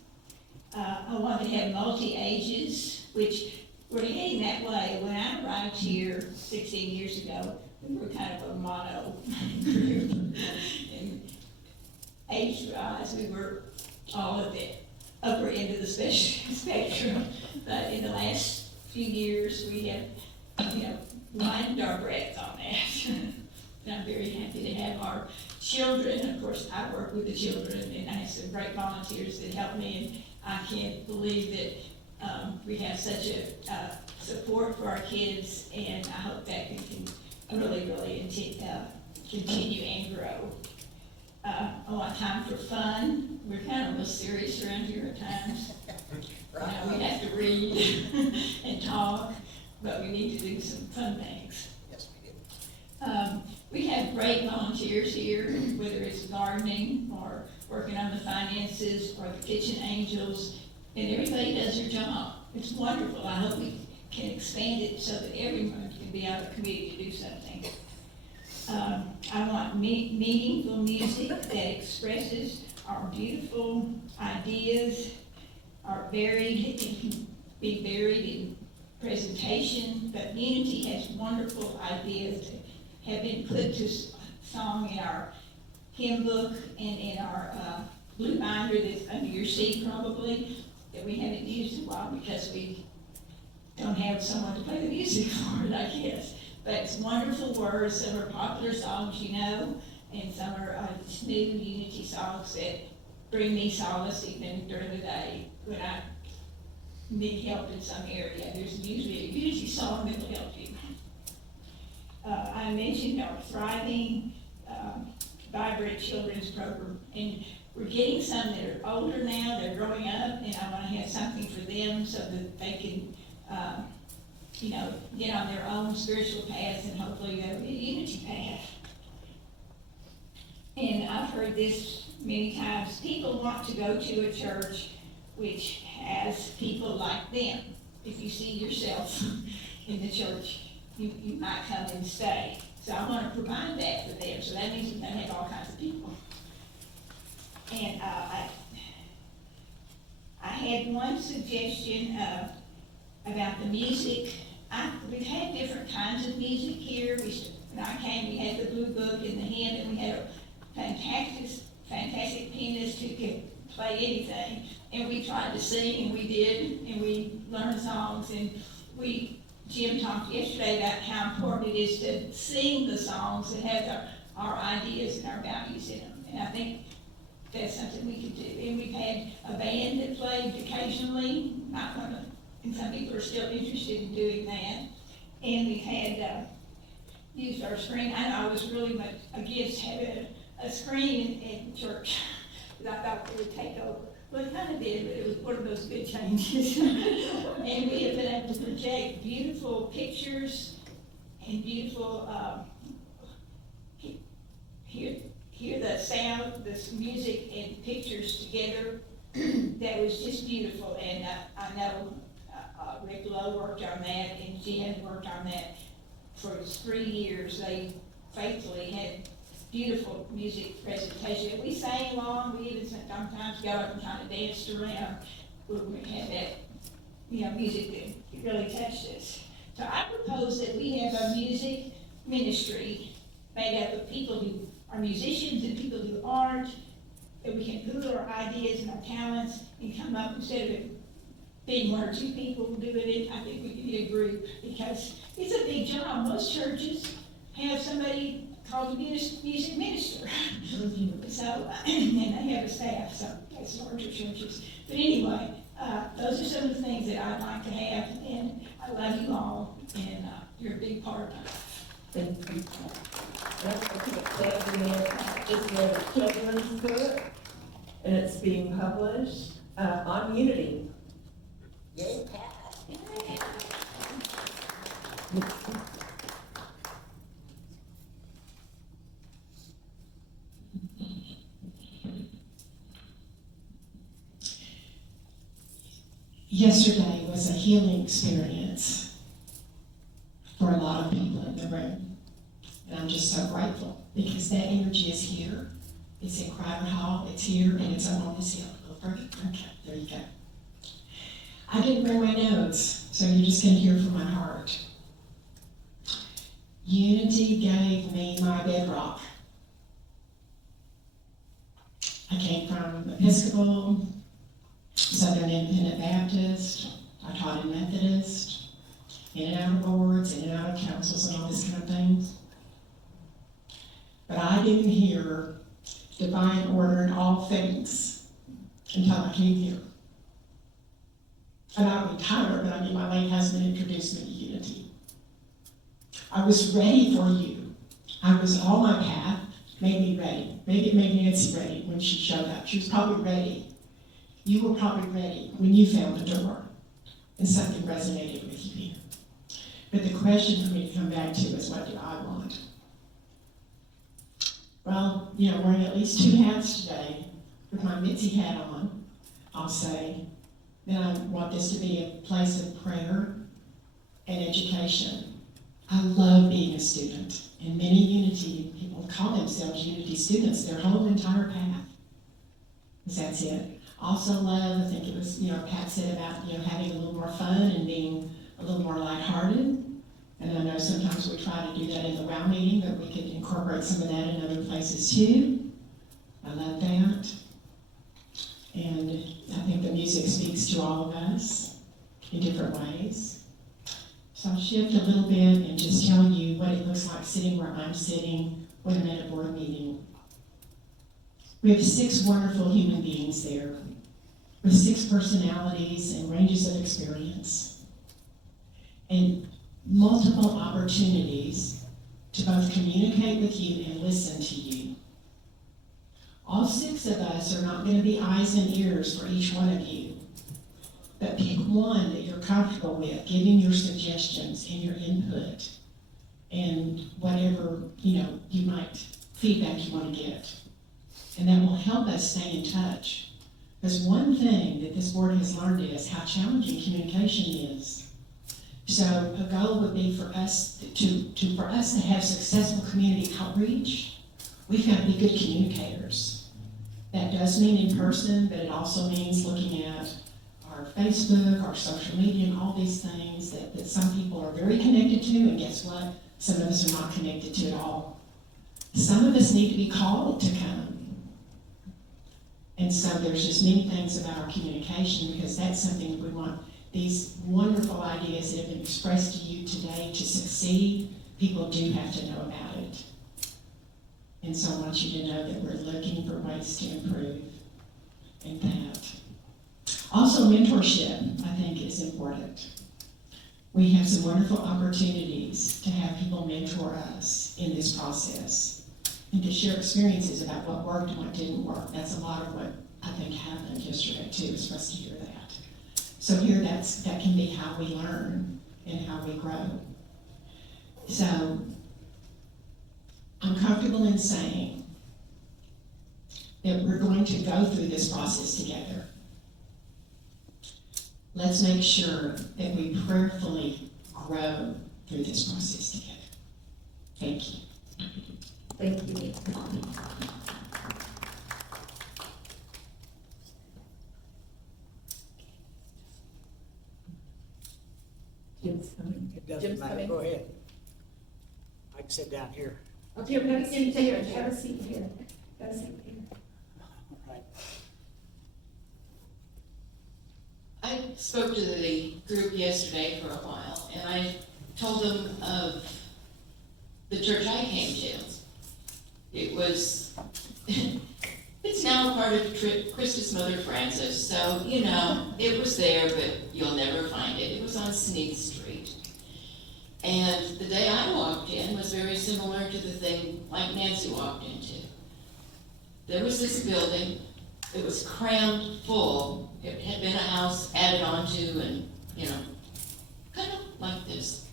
I want to have multi-ages, which we're heading that way. When I arrived here 16 years ago, we were kind of a mono group. And age-wise, we were all at the upper end of the spectrum. But in the last few years, we have, widened our breadth on that. And I'm very happy to have our children. Of course, I work with the children, and I have some great volunteers that help me, and I can't believe that we have such a support for our kids, and I hope that can really continue and grow. I want time for fun. We're kind of a little serious around here at times. We have to read and talk, but we need to do some fun things. Yes, we do. We have great volunteers here, whether it's gardening or working on the finances or the kitchen angels, and everybody does their job. It's wonderful. I hope we can expand it so that everyone can be out of committee to do something. I want meaningful music that expresses our beautiful ideas, are buried and can be buried in presentation, but Unity has wonderful ideas that have been put to song in our hymn book and in our blue binder that's under your seat probably, that we haven't used in a while because we don't have someone to play the music for it, I guess. But it's wonderful words. Some are popular songs, and some are just new Unity songs that bring me solace even during the day when I need help in some area. There's usually a Unity song that will help you. I mentioned our thriving, vibrant children's program, and we're getting some that are older now, they're growing up, and I want to have something for them so that they can get on their own spiritual paths and hopefully go a Unity path. And I've heard this many times, people want to go to a church which has people like them. If you see yourself in the church, you might come and stay. So I want to provide that for them, so that means we're going to have all kinds of people. And I had one suggestion about the music. We've had different kinds of music here. When I came, we had the blue book and the hymn, and we had a fantastic pianist who could play anything. And we tried to sing, and we did, and we learned songs, and Jim talked yesterday about how important it is to sing the songs that have our ideas and our values in them. And I think that's something we could do. And we've had a band that played occasionally, not one of, and some people are still interested in doing that. And we've had, used our screen. I know I was really much against having a screen in church, because I thought it would take over. Well, it kind of did, but it was one of those good changes. And we have been able to project beautiful pictures and beautiful, hear the sound, this music and pictures together. That was just beautiful, and I know Rick Lowe worked on that, and Jen worked on that for 3 years. They faithfully had beautiful music presentation. We sang along, we even sometimes got up and kind of danced around. We had that, music that really touched us. So I propose that we have a music ministry made up of people who are musicians and people who aren't, that we can pool our ideas and our talents and come up, instead of it being 1 or 2 people doing it, I think we could be a group, because it's a big job. Most churches have somebody called a music minister. So, and they have a staff, so that's larger churches. But anyway, those are some of the things that I'd like to have, and I love you all, and you're a big part of it. Thank you. That's the children's book, and it's being published on Unity. Yay, Yesterday was a healing experience for a lot of people in the room. And I'm just so grateful, because that energy is here. It's in Crowder Hall, it's here, and it's up on this hill. Okay, there you go. I didn't bring my notes, so you're just going to hear from my heart. Unity gave me my bedrock. I came from Episcopal, Southern Independent Baptist. I taught in Methodist, in and out of boards, in and out of councils, and all this kind of things. But I didn't hear divine order in all things until I came here. And I retired, but I mean, my late husband introduced me to Unity. I was ready for you. I was on my path, made me ready. Maybe it made Nancy ready when she showed up. She was probably ready. You were probably ready when you found the door, and something resonated with you here. But the question for me to come back to is, what do I want? Well, wearing at least 2 hats today, with my Mitzi hat on, I'll say that I want this to be a place of prayer and education. I love being a student, and many Unity people call themselves Unity students, their whole entire path. That's it. Also love, I think it was, Pat said about, having a little more fun and being a little more lighthearted. And I know sometimes we try to do that in the WOW meeting, but we could incorporate some of that in other places too. I love that. And I think the music speaks to all of us in different ways. So I'll shift a little bit and just tell you what it looks like sitting where I'm sitting when I'm at a board meeting. We have 6 wonderful human beings there with 6 personalities and ranges of experience, and multiple opportunities to both communicate with you and listen to you. All 6 of us are not going to be eyes and ears for each one of you, but pick one that you're comfortable with, giving your suggestions and your input and whatever, you might, feedback you want to get. And that will help us stay in touch. Because one thing that this board has learned is how challenging communication is. So a goal would be for us to have successful community outreach. We've got to be good communicators. That does mean in person, but it also means looking at our Facebook, our social media, and all these things that some people are very connected to, and guess what? Some of us are not connected to at all. Some of us need to be called to come. And so there's just many things about our communication, because that's something that we want these wonderful ideas that have been expressed to you today to succeed. People do have to know about it. And so I want you to know that we're looking for ways to improve in that. Also, mentorship, I think, is important. We have some wonderful opportunities to have people mentor us in this process and to share experiences about what worked and what didn't work. That's a lot of what I think happened yesterday too, is for us to hear that. So here that can be how we learn and how we grow. So I'm comfortable in saying that we're going to go through this process together. Let's make sure that we prayerfully grow through this process together. Thank you. Thank you. Jim's coming. It doesn't Jim's matter, coming. go ahead. I can sit down here. Jim, have a seat here. Have a seat here. Have a seat here. All right. I spoke to the group yesterday for a while, and I told them of the church I came to. It was, it's now part of Christus Mother Francis, so, you know, it was there, but you'll never find it. It was on Sneed Street. And the day I walked in was very similar to the thing like Nancy walked into. There was this building, it was crammed full. It had been a house added onto and, you know, kind of like this.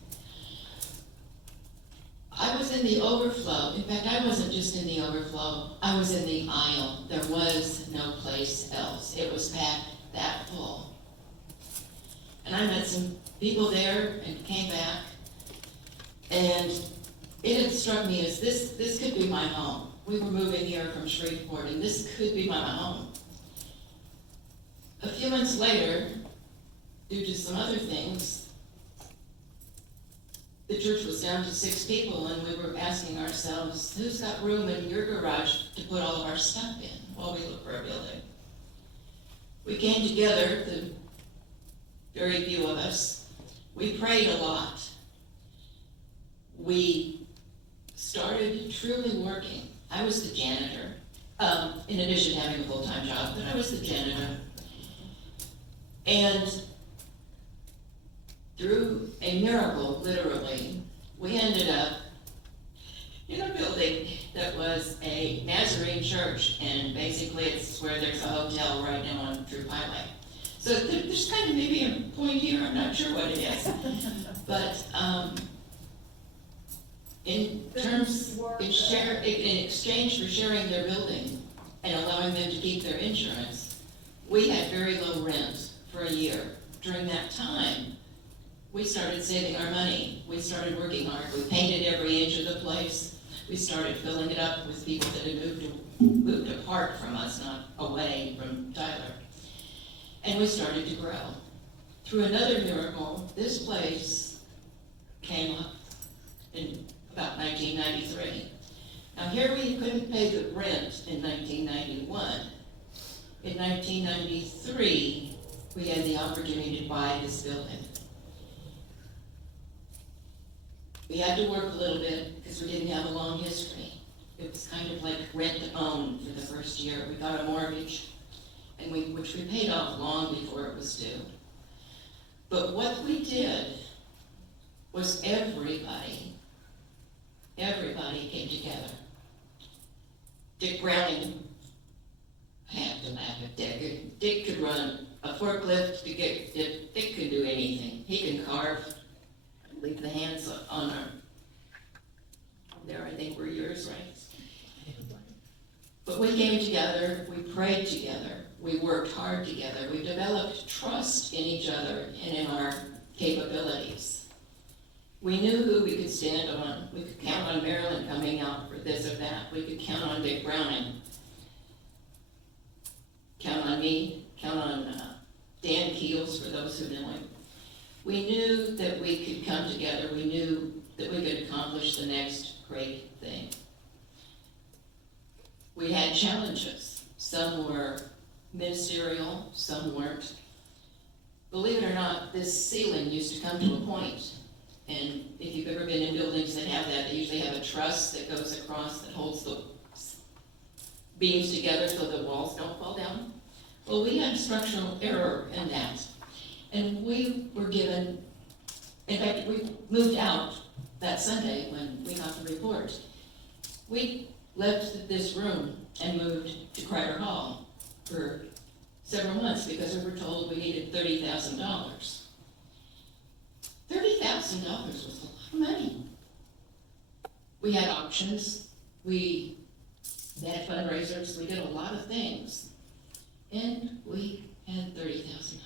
I was in the overflow. In fact, I wasn't just in the overflow, I was in the aisle. There was no place else. It was packed that full. And I met some people there and came back, and it had struck me as this could be my home. We were moving here from Shreveport, and this could be my home. A few months later, due to some other things, the church was down to 6 people, and we were asking ourselves, who's got room in your garage to put all of our stuff in while we look for a building? We came together, the very few of us. We prayed a lot. We started truly working. I was the janitor, in addition to having a full-time job, but I was the janitor. And through a miracle, literally, we ended up in a building that was a Nazarene church, and basically it's where there's a hotel right now on Troop Highway. So there's kind of maybe a point here, I'm not sure what it is. But in exchange for sharing their building and allowing them to keep their insurance, we had very low rent for a year. During that time, we started saving our money. We started working hard. We painted every inch of the place. We started filling it up with people that had moved apart from us, not away from Tyler. And we started to grow. Through another miracle, this place came up in about 1993. Now here we couldn't pay the rent in 1991. In 1993, we had the opportunity to buy this building. We had to work a little bit because we didn't have a long history. It was kind of like rent to own for the first year. We got a mortgage, and which we paid off long before it was due. But what we did was everybody came together. Dick Browning, I have to laugh at Dick. Dick could run a forklift. Dick could do anything. He can carve. Leave the hands on our, there I think were yours, right? But we came together, we prayed together, we worked hard together, we developed trust in each other and in our capabilities. We knew who we could stand on. We could count on Marilyn coming out for this or that. We could count on Dick Browning. Count on me, count on Dan Keels for those who know him. We knew that we could come together. We knew that we could accomplish the next great thing. We had challenges. Some were ministerial, some weren't. Believe it or not, this ceiling used to come to a point. And if you've ever been in buildings that have that, they usually have a truss that goes across that holds the beams together so the walls don't fall down. Well, we had structural error in that. And we were given, in fact, we moved out that Sunday when we got the report. We left this room and moved to Crider Hall for several months because we were told we needed $30,000. $30,000 was a lot of money. We had auctions, we had fundraisers, we did a lot of things, and we had $30,000.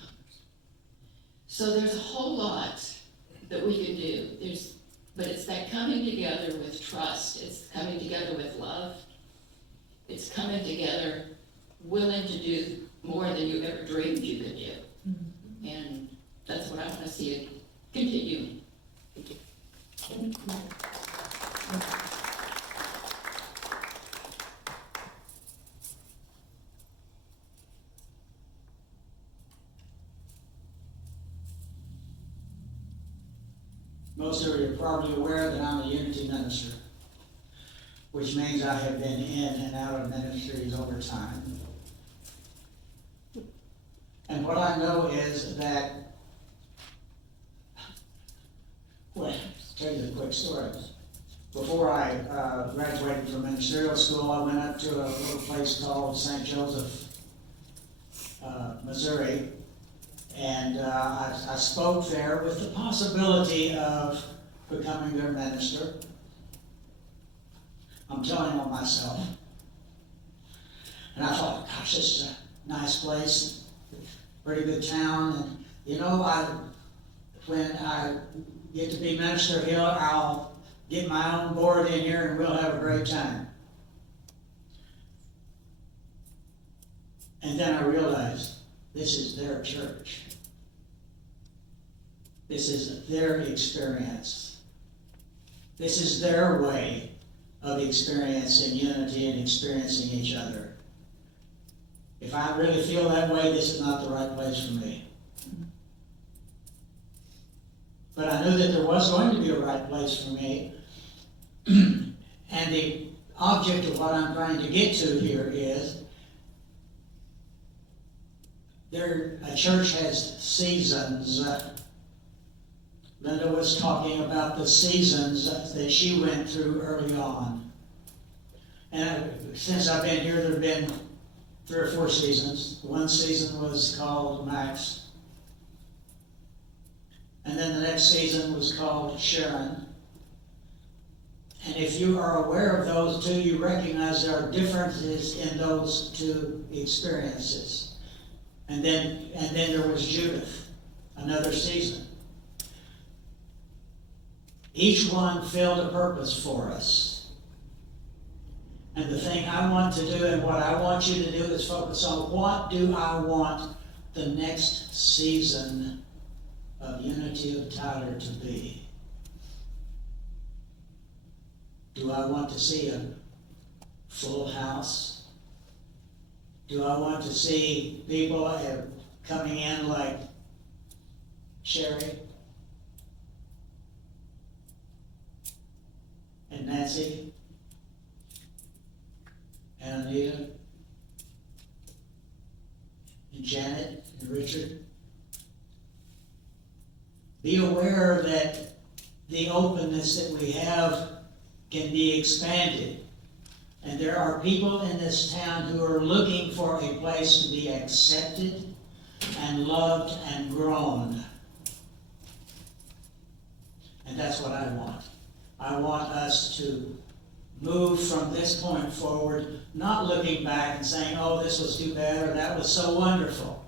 So there's a whole lot that we can do. But it's that coming together with trust. It's coming together with love. It's coming together willing to do more than you ever dreamed you could do. Mm-hmm. And that's what I want to see it continue. Thank you. Most of you are probably aware that I'm a Unity minister, which means I have been in and out of ministries over time. And what I know is that, well, I'll tell you a quick story. Before I graduated from ministerial school, I went up to a little place called St. Joseph, Missouri, and I spoke there with the possibility of becoming their minister. I'm telling on myself. And I thought, gosh, this is a nice place, pretty good town, and you know, when I get to be minister here, I'll get my own board in here and we'll have a great time. And then I realized this is their church. This is their experience. This is their way of experiencing unity and experiencing each other. If I really feel that way, this is not the right place for me. But I knew that there was going to be a right place for me. And the object of what I'm trying to get to here is a church has seasons. Linda was talking about the seasons that she went through early on. And since I've been here, there have been 3 or 4 seasons. One season was called Max. And then the next season was called Sharon. And if you are aware of those two, you recognize there are differences in those two experiences. And then there was Judith, another season. Each one filled a purpose for us. And the thing I want to do and what I want you to do is focus on what do I want the next season of Unity of Tyler to be. Do I want to see a full house? Do I want to see people coming in like Sherry and Nancy and Anita and Janet and Richard? Be aware that the openness that we have can be expanded. And there are people in this town who are looking for a place to be accepted and loved and grown. And that's what I want. I want us to move from this point forward, not looking back and saying, oh, this was too bad or that was so wonderful.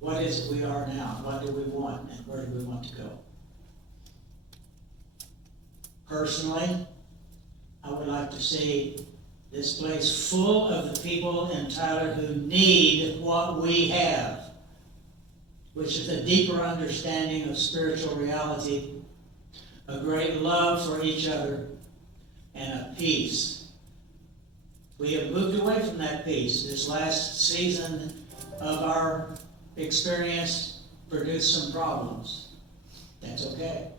What is it we are now? What do we want and where do we want to go? Personally, I would like to see this place full of the people in Tyler who need what we have, which is a deeper understanding of spiritual reality, a great love for each other, and a peace. We have moved away from that peace. This last season of our experience produced some problems. That's okay.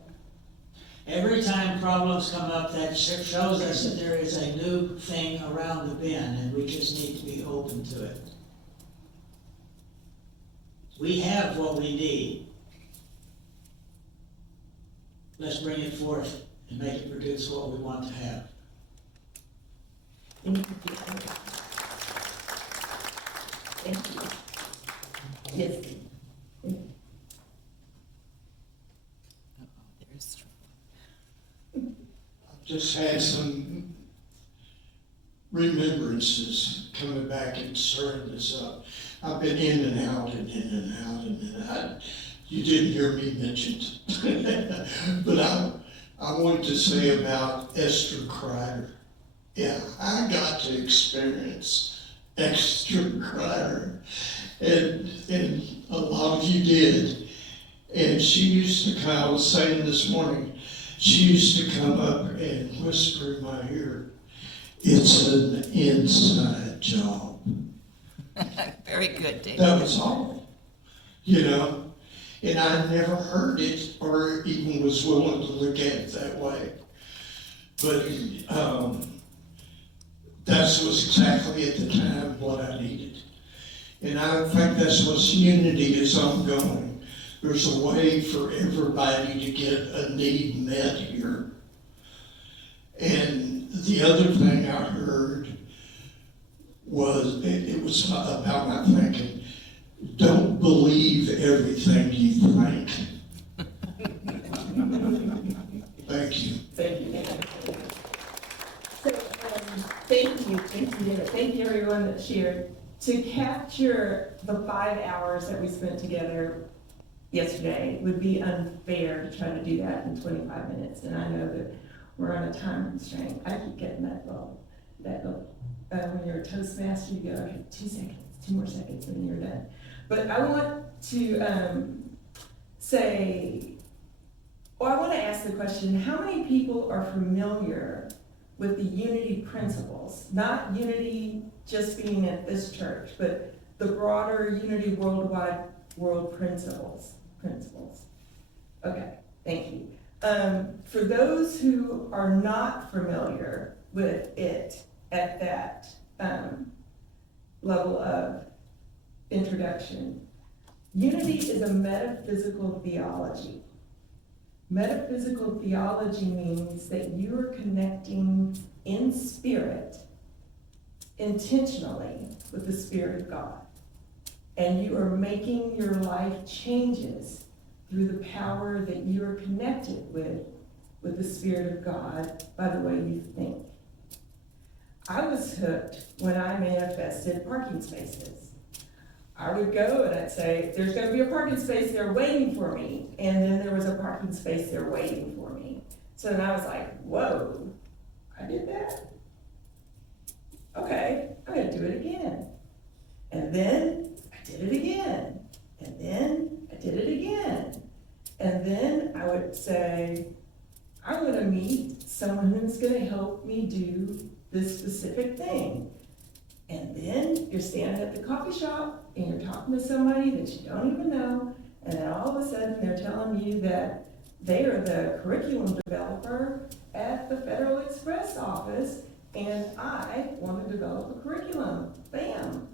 Every time problems come up, that shows us that there is a new thing around the bend, and we just need to be open to it. We have what we need. Let's bring it forth and make it produce what we want to have. Thank you. Yes. Just had some remembrances coming back and stirring this up. I've been in and out and in and out and in and out. You didn't hear me mentioned. But I wanted to say about Esther Kreider. Yeah, I got to experience Esther Kreider. And a lot of you did. And she used to come, I was saying this morning, she used to come up and whisper in my ear, "It's an inside job." Very good, Dave. That was all, you know. And I never heard it or even was willing to look at it that way. But that was exactly at the time what I needed. And I think that's what unity is ongoing. There's a way for everybody to get a need met here. And the other thing I heard was, it was about my thinking, don't believe everything you think. Thank you. Thank you. So, thank you everyone that shared. To capture the 5 hours that we spent together yesterday would be unfair to try to do that in 25 minutes. And I know that we're on a time constraint. I keep getting that little, when you're a Toastmaster, you go, okay, 2 seconds, 2 more seconds, and then you're done. But I want to I want to ask the question, how many people are familiar with the unity principles? Not unity just being at this church, but the broader unity worldwide world principles. Okay, thank you. For those who are not familiar with it at that level of introduction, unity is a metaphysical theology. Metaphysical theology means that you are connecting in spirit, intentionally, with the Spirit of God. And you are making your life changes through the power that you are connected with the Spirit of God by the way you think. I was hooked when I manifested parking spaces. I would go and I'd say, there's going to be a parking space there waiting for me. And then there was a parking space there waiting for me. So then I was like, whoa, I did that? Okay, I'm going to do it again. And then I did it again. And then I did it again. And then I would say, I'm going to meet someone who's going to help me do this specific thing. And then you're standing at the coffee shop and you're talking to somebody that you don't even know, and then all of a sudden they're telling you that they are the curriculum developer at the Federal Express office, and I want to develop a curriculum. Bam.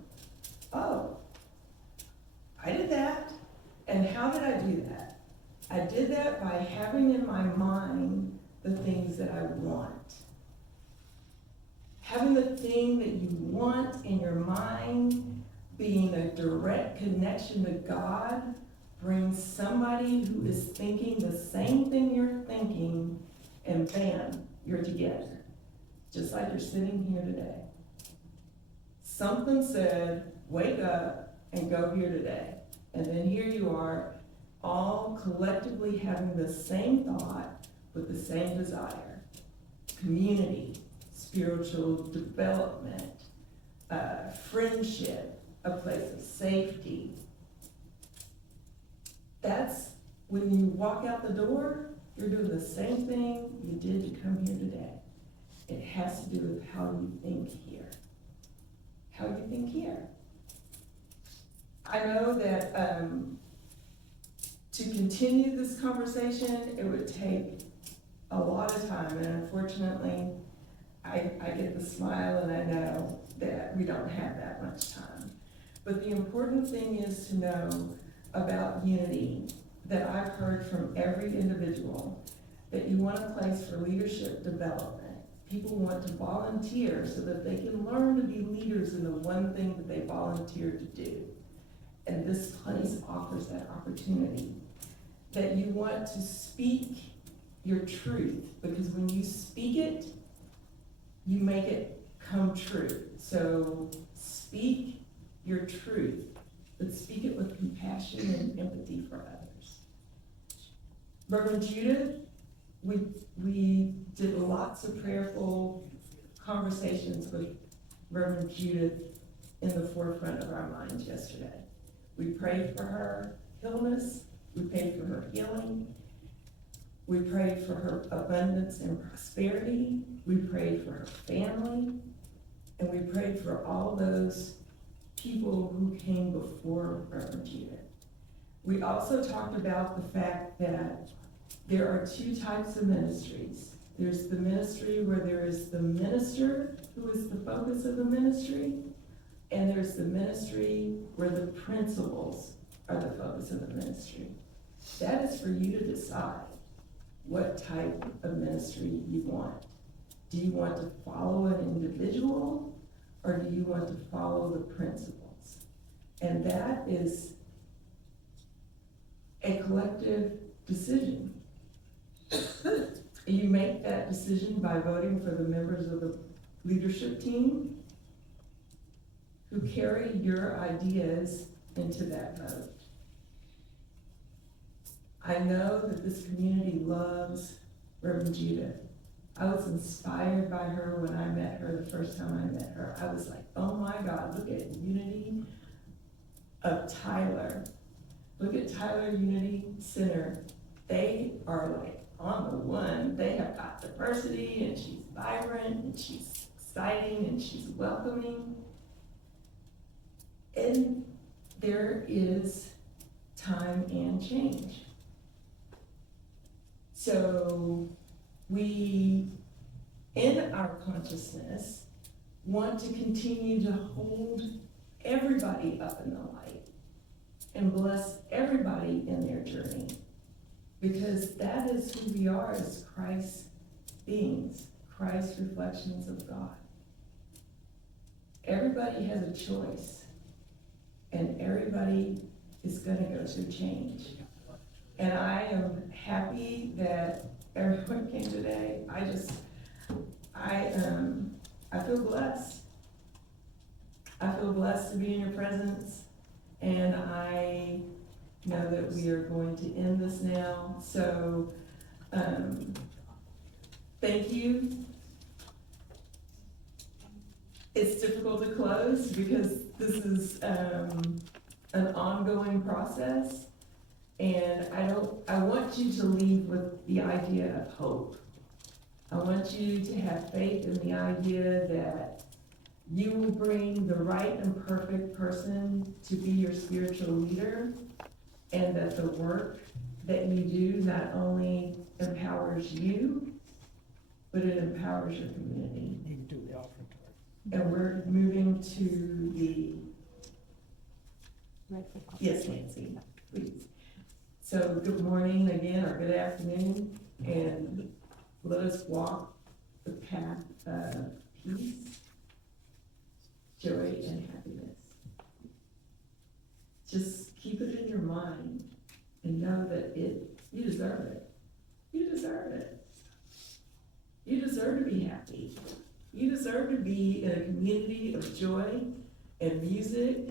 Oh, I did that. And how did I do that? I did that by having in my mind the things that I want. Having the thing that you want in your mind being a direct connection to God brings somebody who is thinking the same thing you're thinking, and bam, you're together. Just like you're sitting here today. Something said, wake up and go here today. And then here you are, all collectively having the same thought with the same desire. Community, spiritual development, friendship, a place of safety. That's when you walk out the door, you're doing the same thing you did to come here today. It has to do with how you think here. How you think here. I know that to continue this conversation, it would take a lot of time, and unfortunately, I get the smile and I know that we don't have that much time. But the important thing is to know about unity, that I've heard from every individual, that you want a place for leadership development. People want to volunteer so that they can learn to be leaders in the one thing that they volunteered to do. And this place offers that opportunity. That you want to speak your truth, because when you speak it, you make it come true. So speak your truth, but speak it with compassion and empathy for others. Reverend Judith, we did lots of prayerful conversations with Reverend Judith in the forefront of our minds yesterday. We prayed for her illness, we prayed for her healing, we prayed for her abundance and prosperity, we prayed for her family, and we prayed for all those people who came before Reverend Judith. We also talked about the fact that there are two types of ministries. There's the ministry where there is the minister who is the focus of the ministry, and there's the ministry where the principles are the focus of the ministry. That is for you to decide what type of ministry you want. Do you want to follow an individual, or do you want to follow the principles? And that is a collective decision. You make that decision by voting for the members of the leadership team who carry your ideas into that vote. I know that this community loves Reverend Judith. I was inspired by her when I met her the first time I met her. I was like, oh my God, look at Unity of Tyler. Look at Tyler Unity Center. They are like on the one. They have got diversity, and she's vibrant, and she's exciting, and she's welcoming. And there is time and change. So we, in our consciousness, want to continue to hold everybody up in the light and bless everybody in their journey, because that is who we are as Christ beings, Christ reflections of God. Everybody has a choice, and everybody is going to go through change. And I am happy that everyone came today. I feel blessed. I feel blessed to be in your presence, and I know that we are going to end this now. So, thank you. It's difficult to close because this is an ongoing process, and I want you to leave with the idea of hope. I want you to have faith in the idea that you will bring the right and perfect person to be your spiritual leader, and that the work that you do not only empowers you, but it empowers your community. You can do the offering. And we're moving to the, yes, Nancy, please. So good morning again, or good afternoon, and let us walk the path of peace, joy, and happiness. Just keep it in your mind and know that you deserve it. You deserve it. You deserve to be happy. You deserve to be in a community of joy and music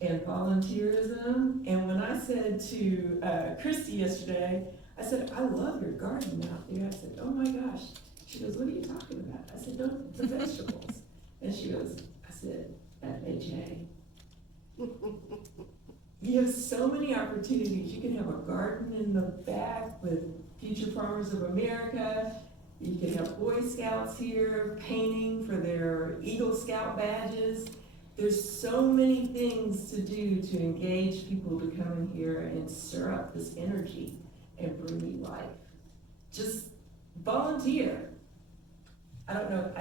and volunteerism. And when I said to Christy yesterday, I said, I love your garden out there. I said, oh my gosh. She goes, what are you talking about? I said, no, the vegetables. And she goes, I said, FHA. You have so many opportunities. You can have a garden in the back with Future Farmers of America. You can have Boy Scouts here painting for their Eagle Scout badges. There's so many things to do to engage people to come in here and stir up this energy and bring you life. Just volunteer. I don't know,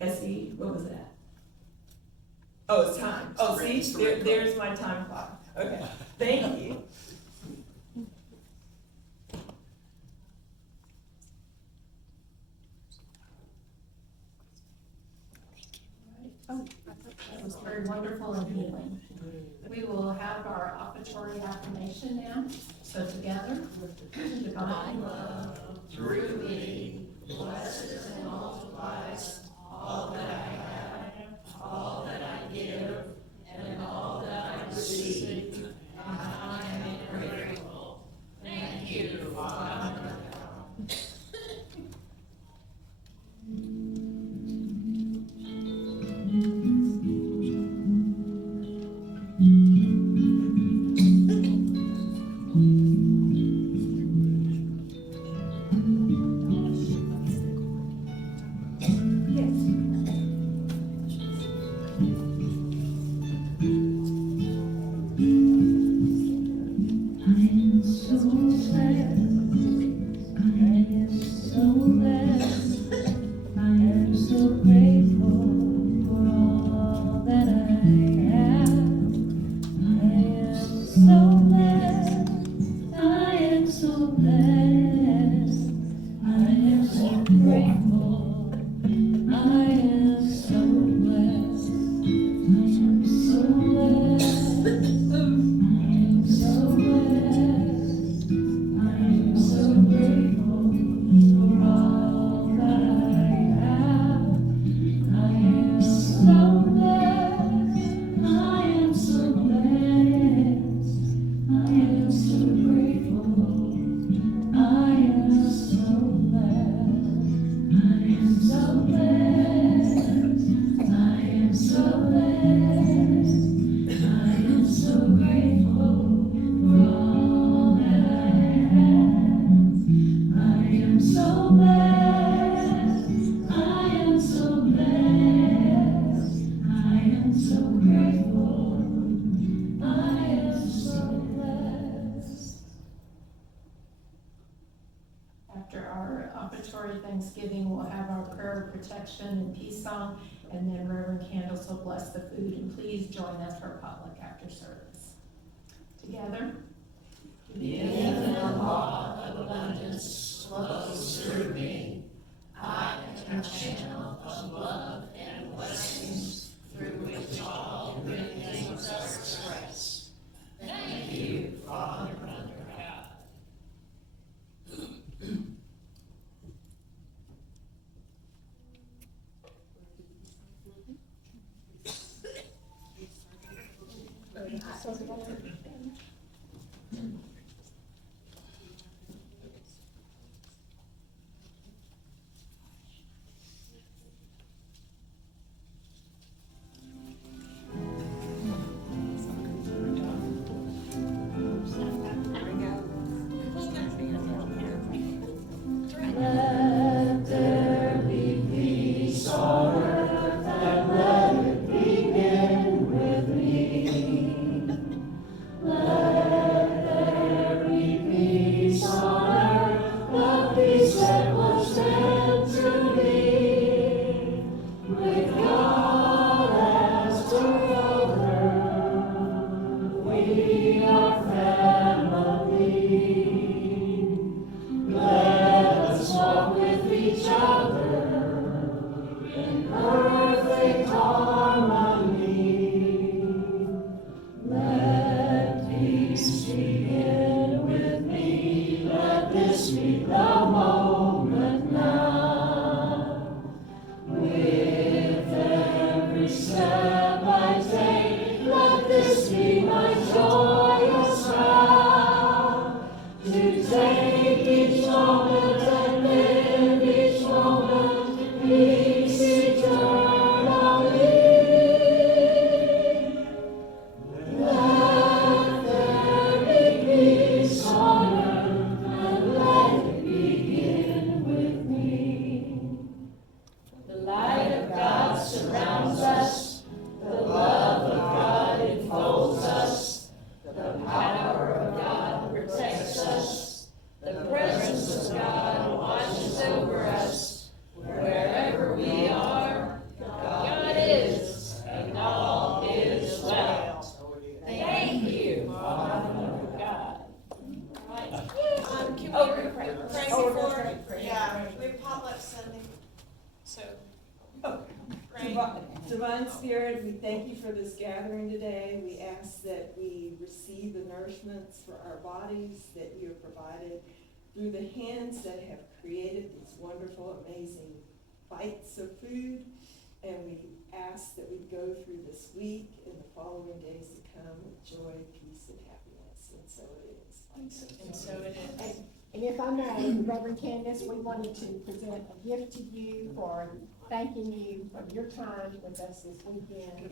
SE, what was that? Oh, it's time. Oh, see, there's my time clock. Okay, thank you. That was very wonderful and healing. We will have our offertory affirmation now. So together, divine love through me blesses and multiplies all that I have, all that I give, and all that I receive. And I am grateful. Thank you, Father. Thanksgiving, we'll have our prayer of protection and peace song, and then Reverend Candice will bless the food. And please join us for potluck after service. Together. If the law of abundance flows through me, I am a channel of love and blessings through which all good things are expressed. Thank you, Father, under God. Let there be for this gathering today. We ask that we receive the nourishments for our bodies that you have provided through the hands that have created these wonderful, amazing bites of food. And we ask that we go through this week and the following days to come with joy, peace, and happiness. And so it is. And so it is. And if I may, Reverend Candice, we wanted to present a gift to you for thanking you for your time with us this weekend.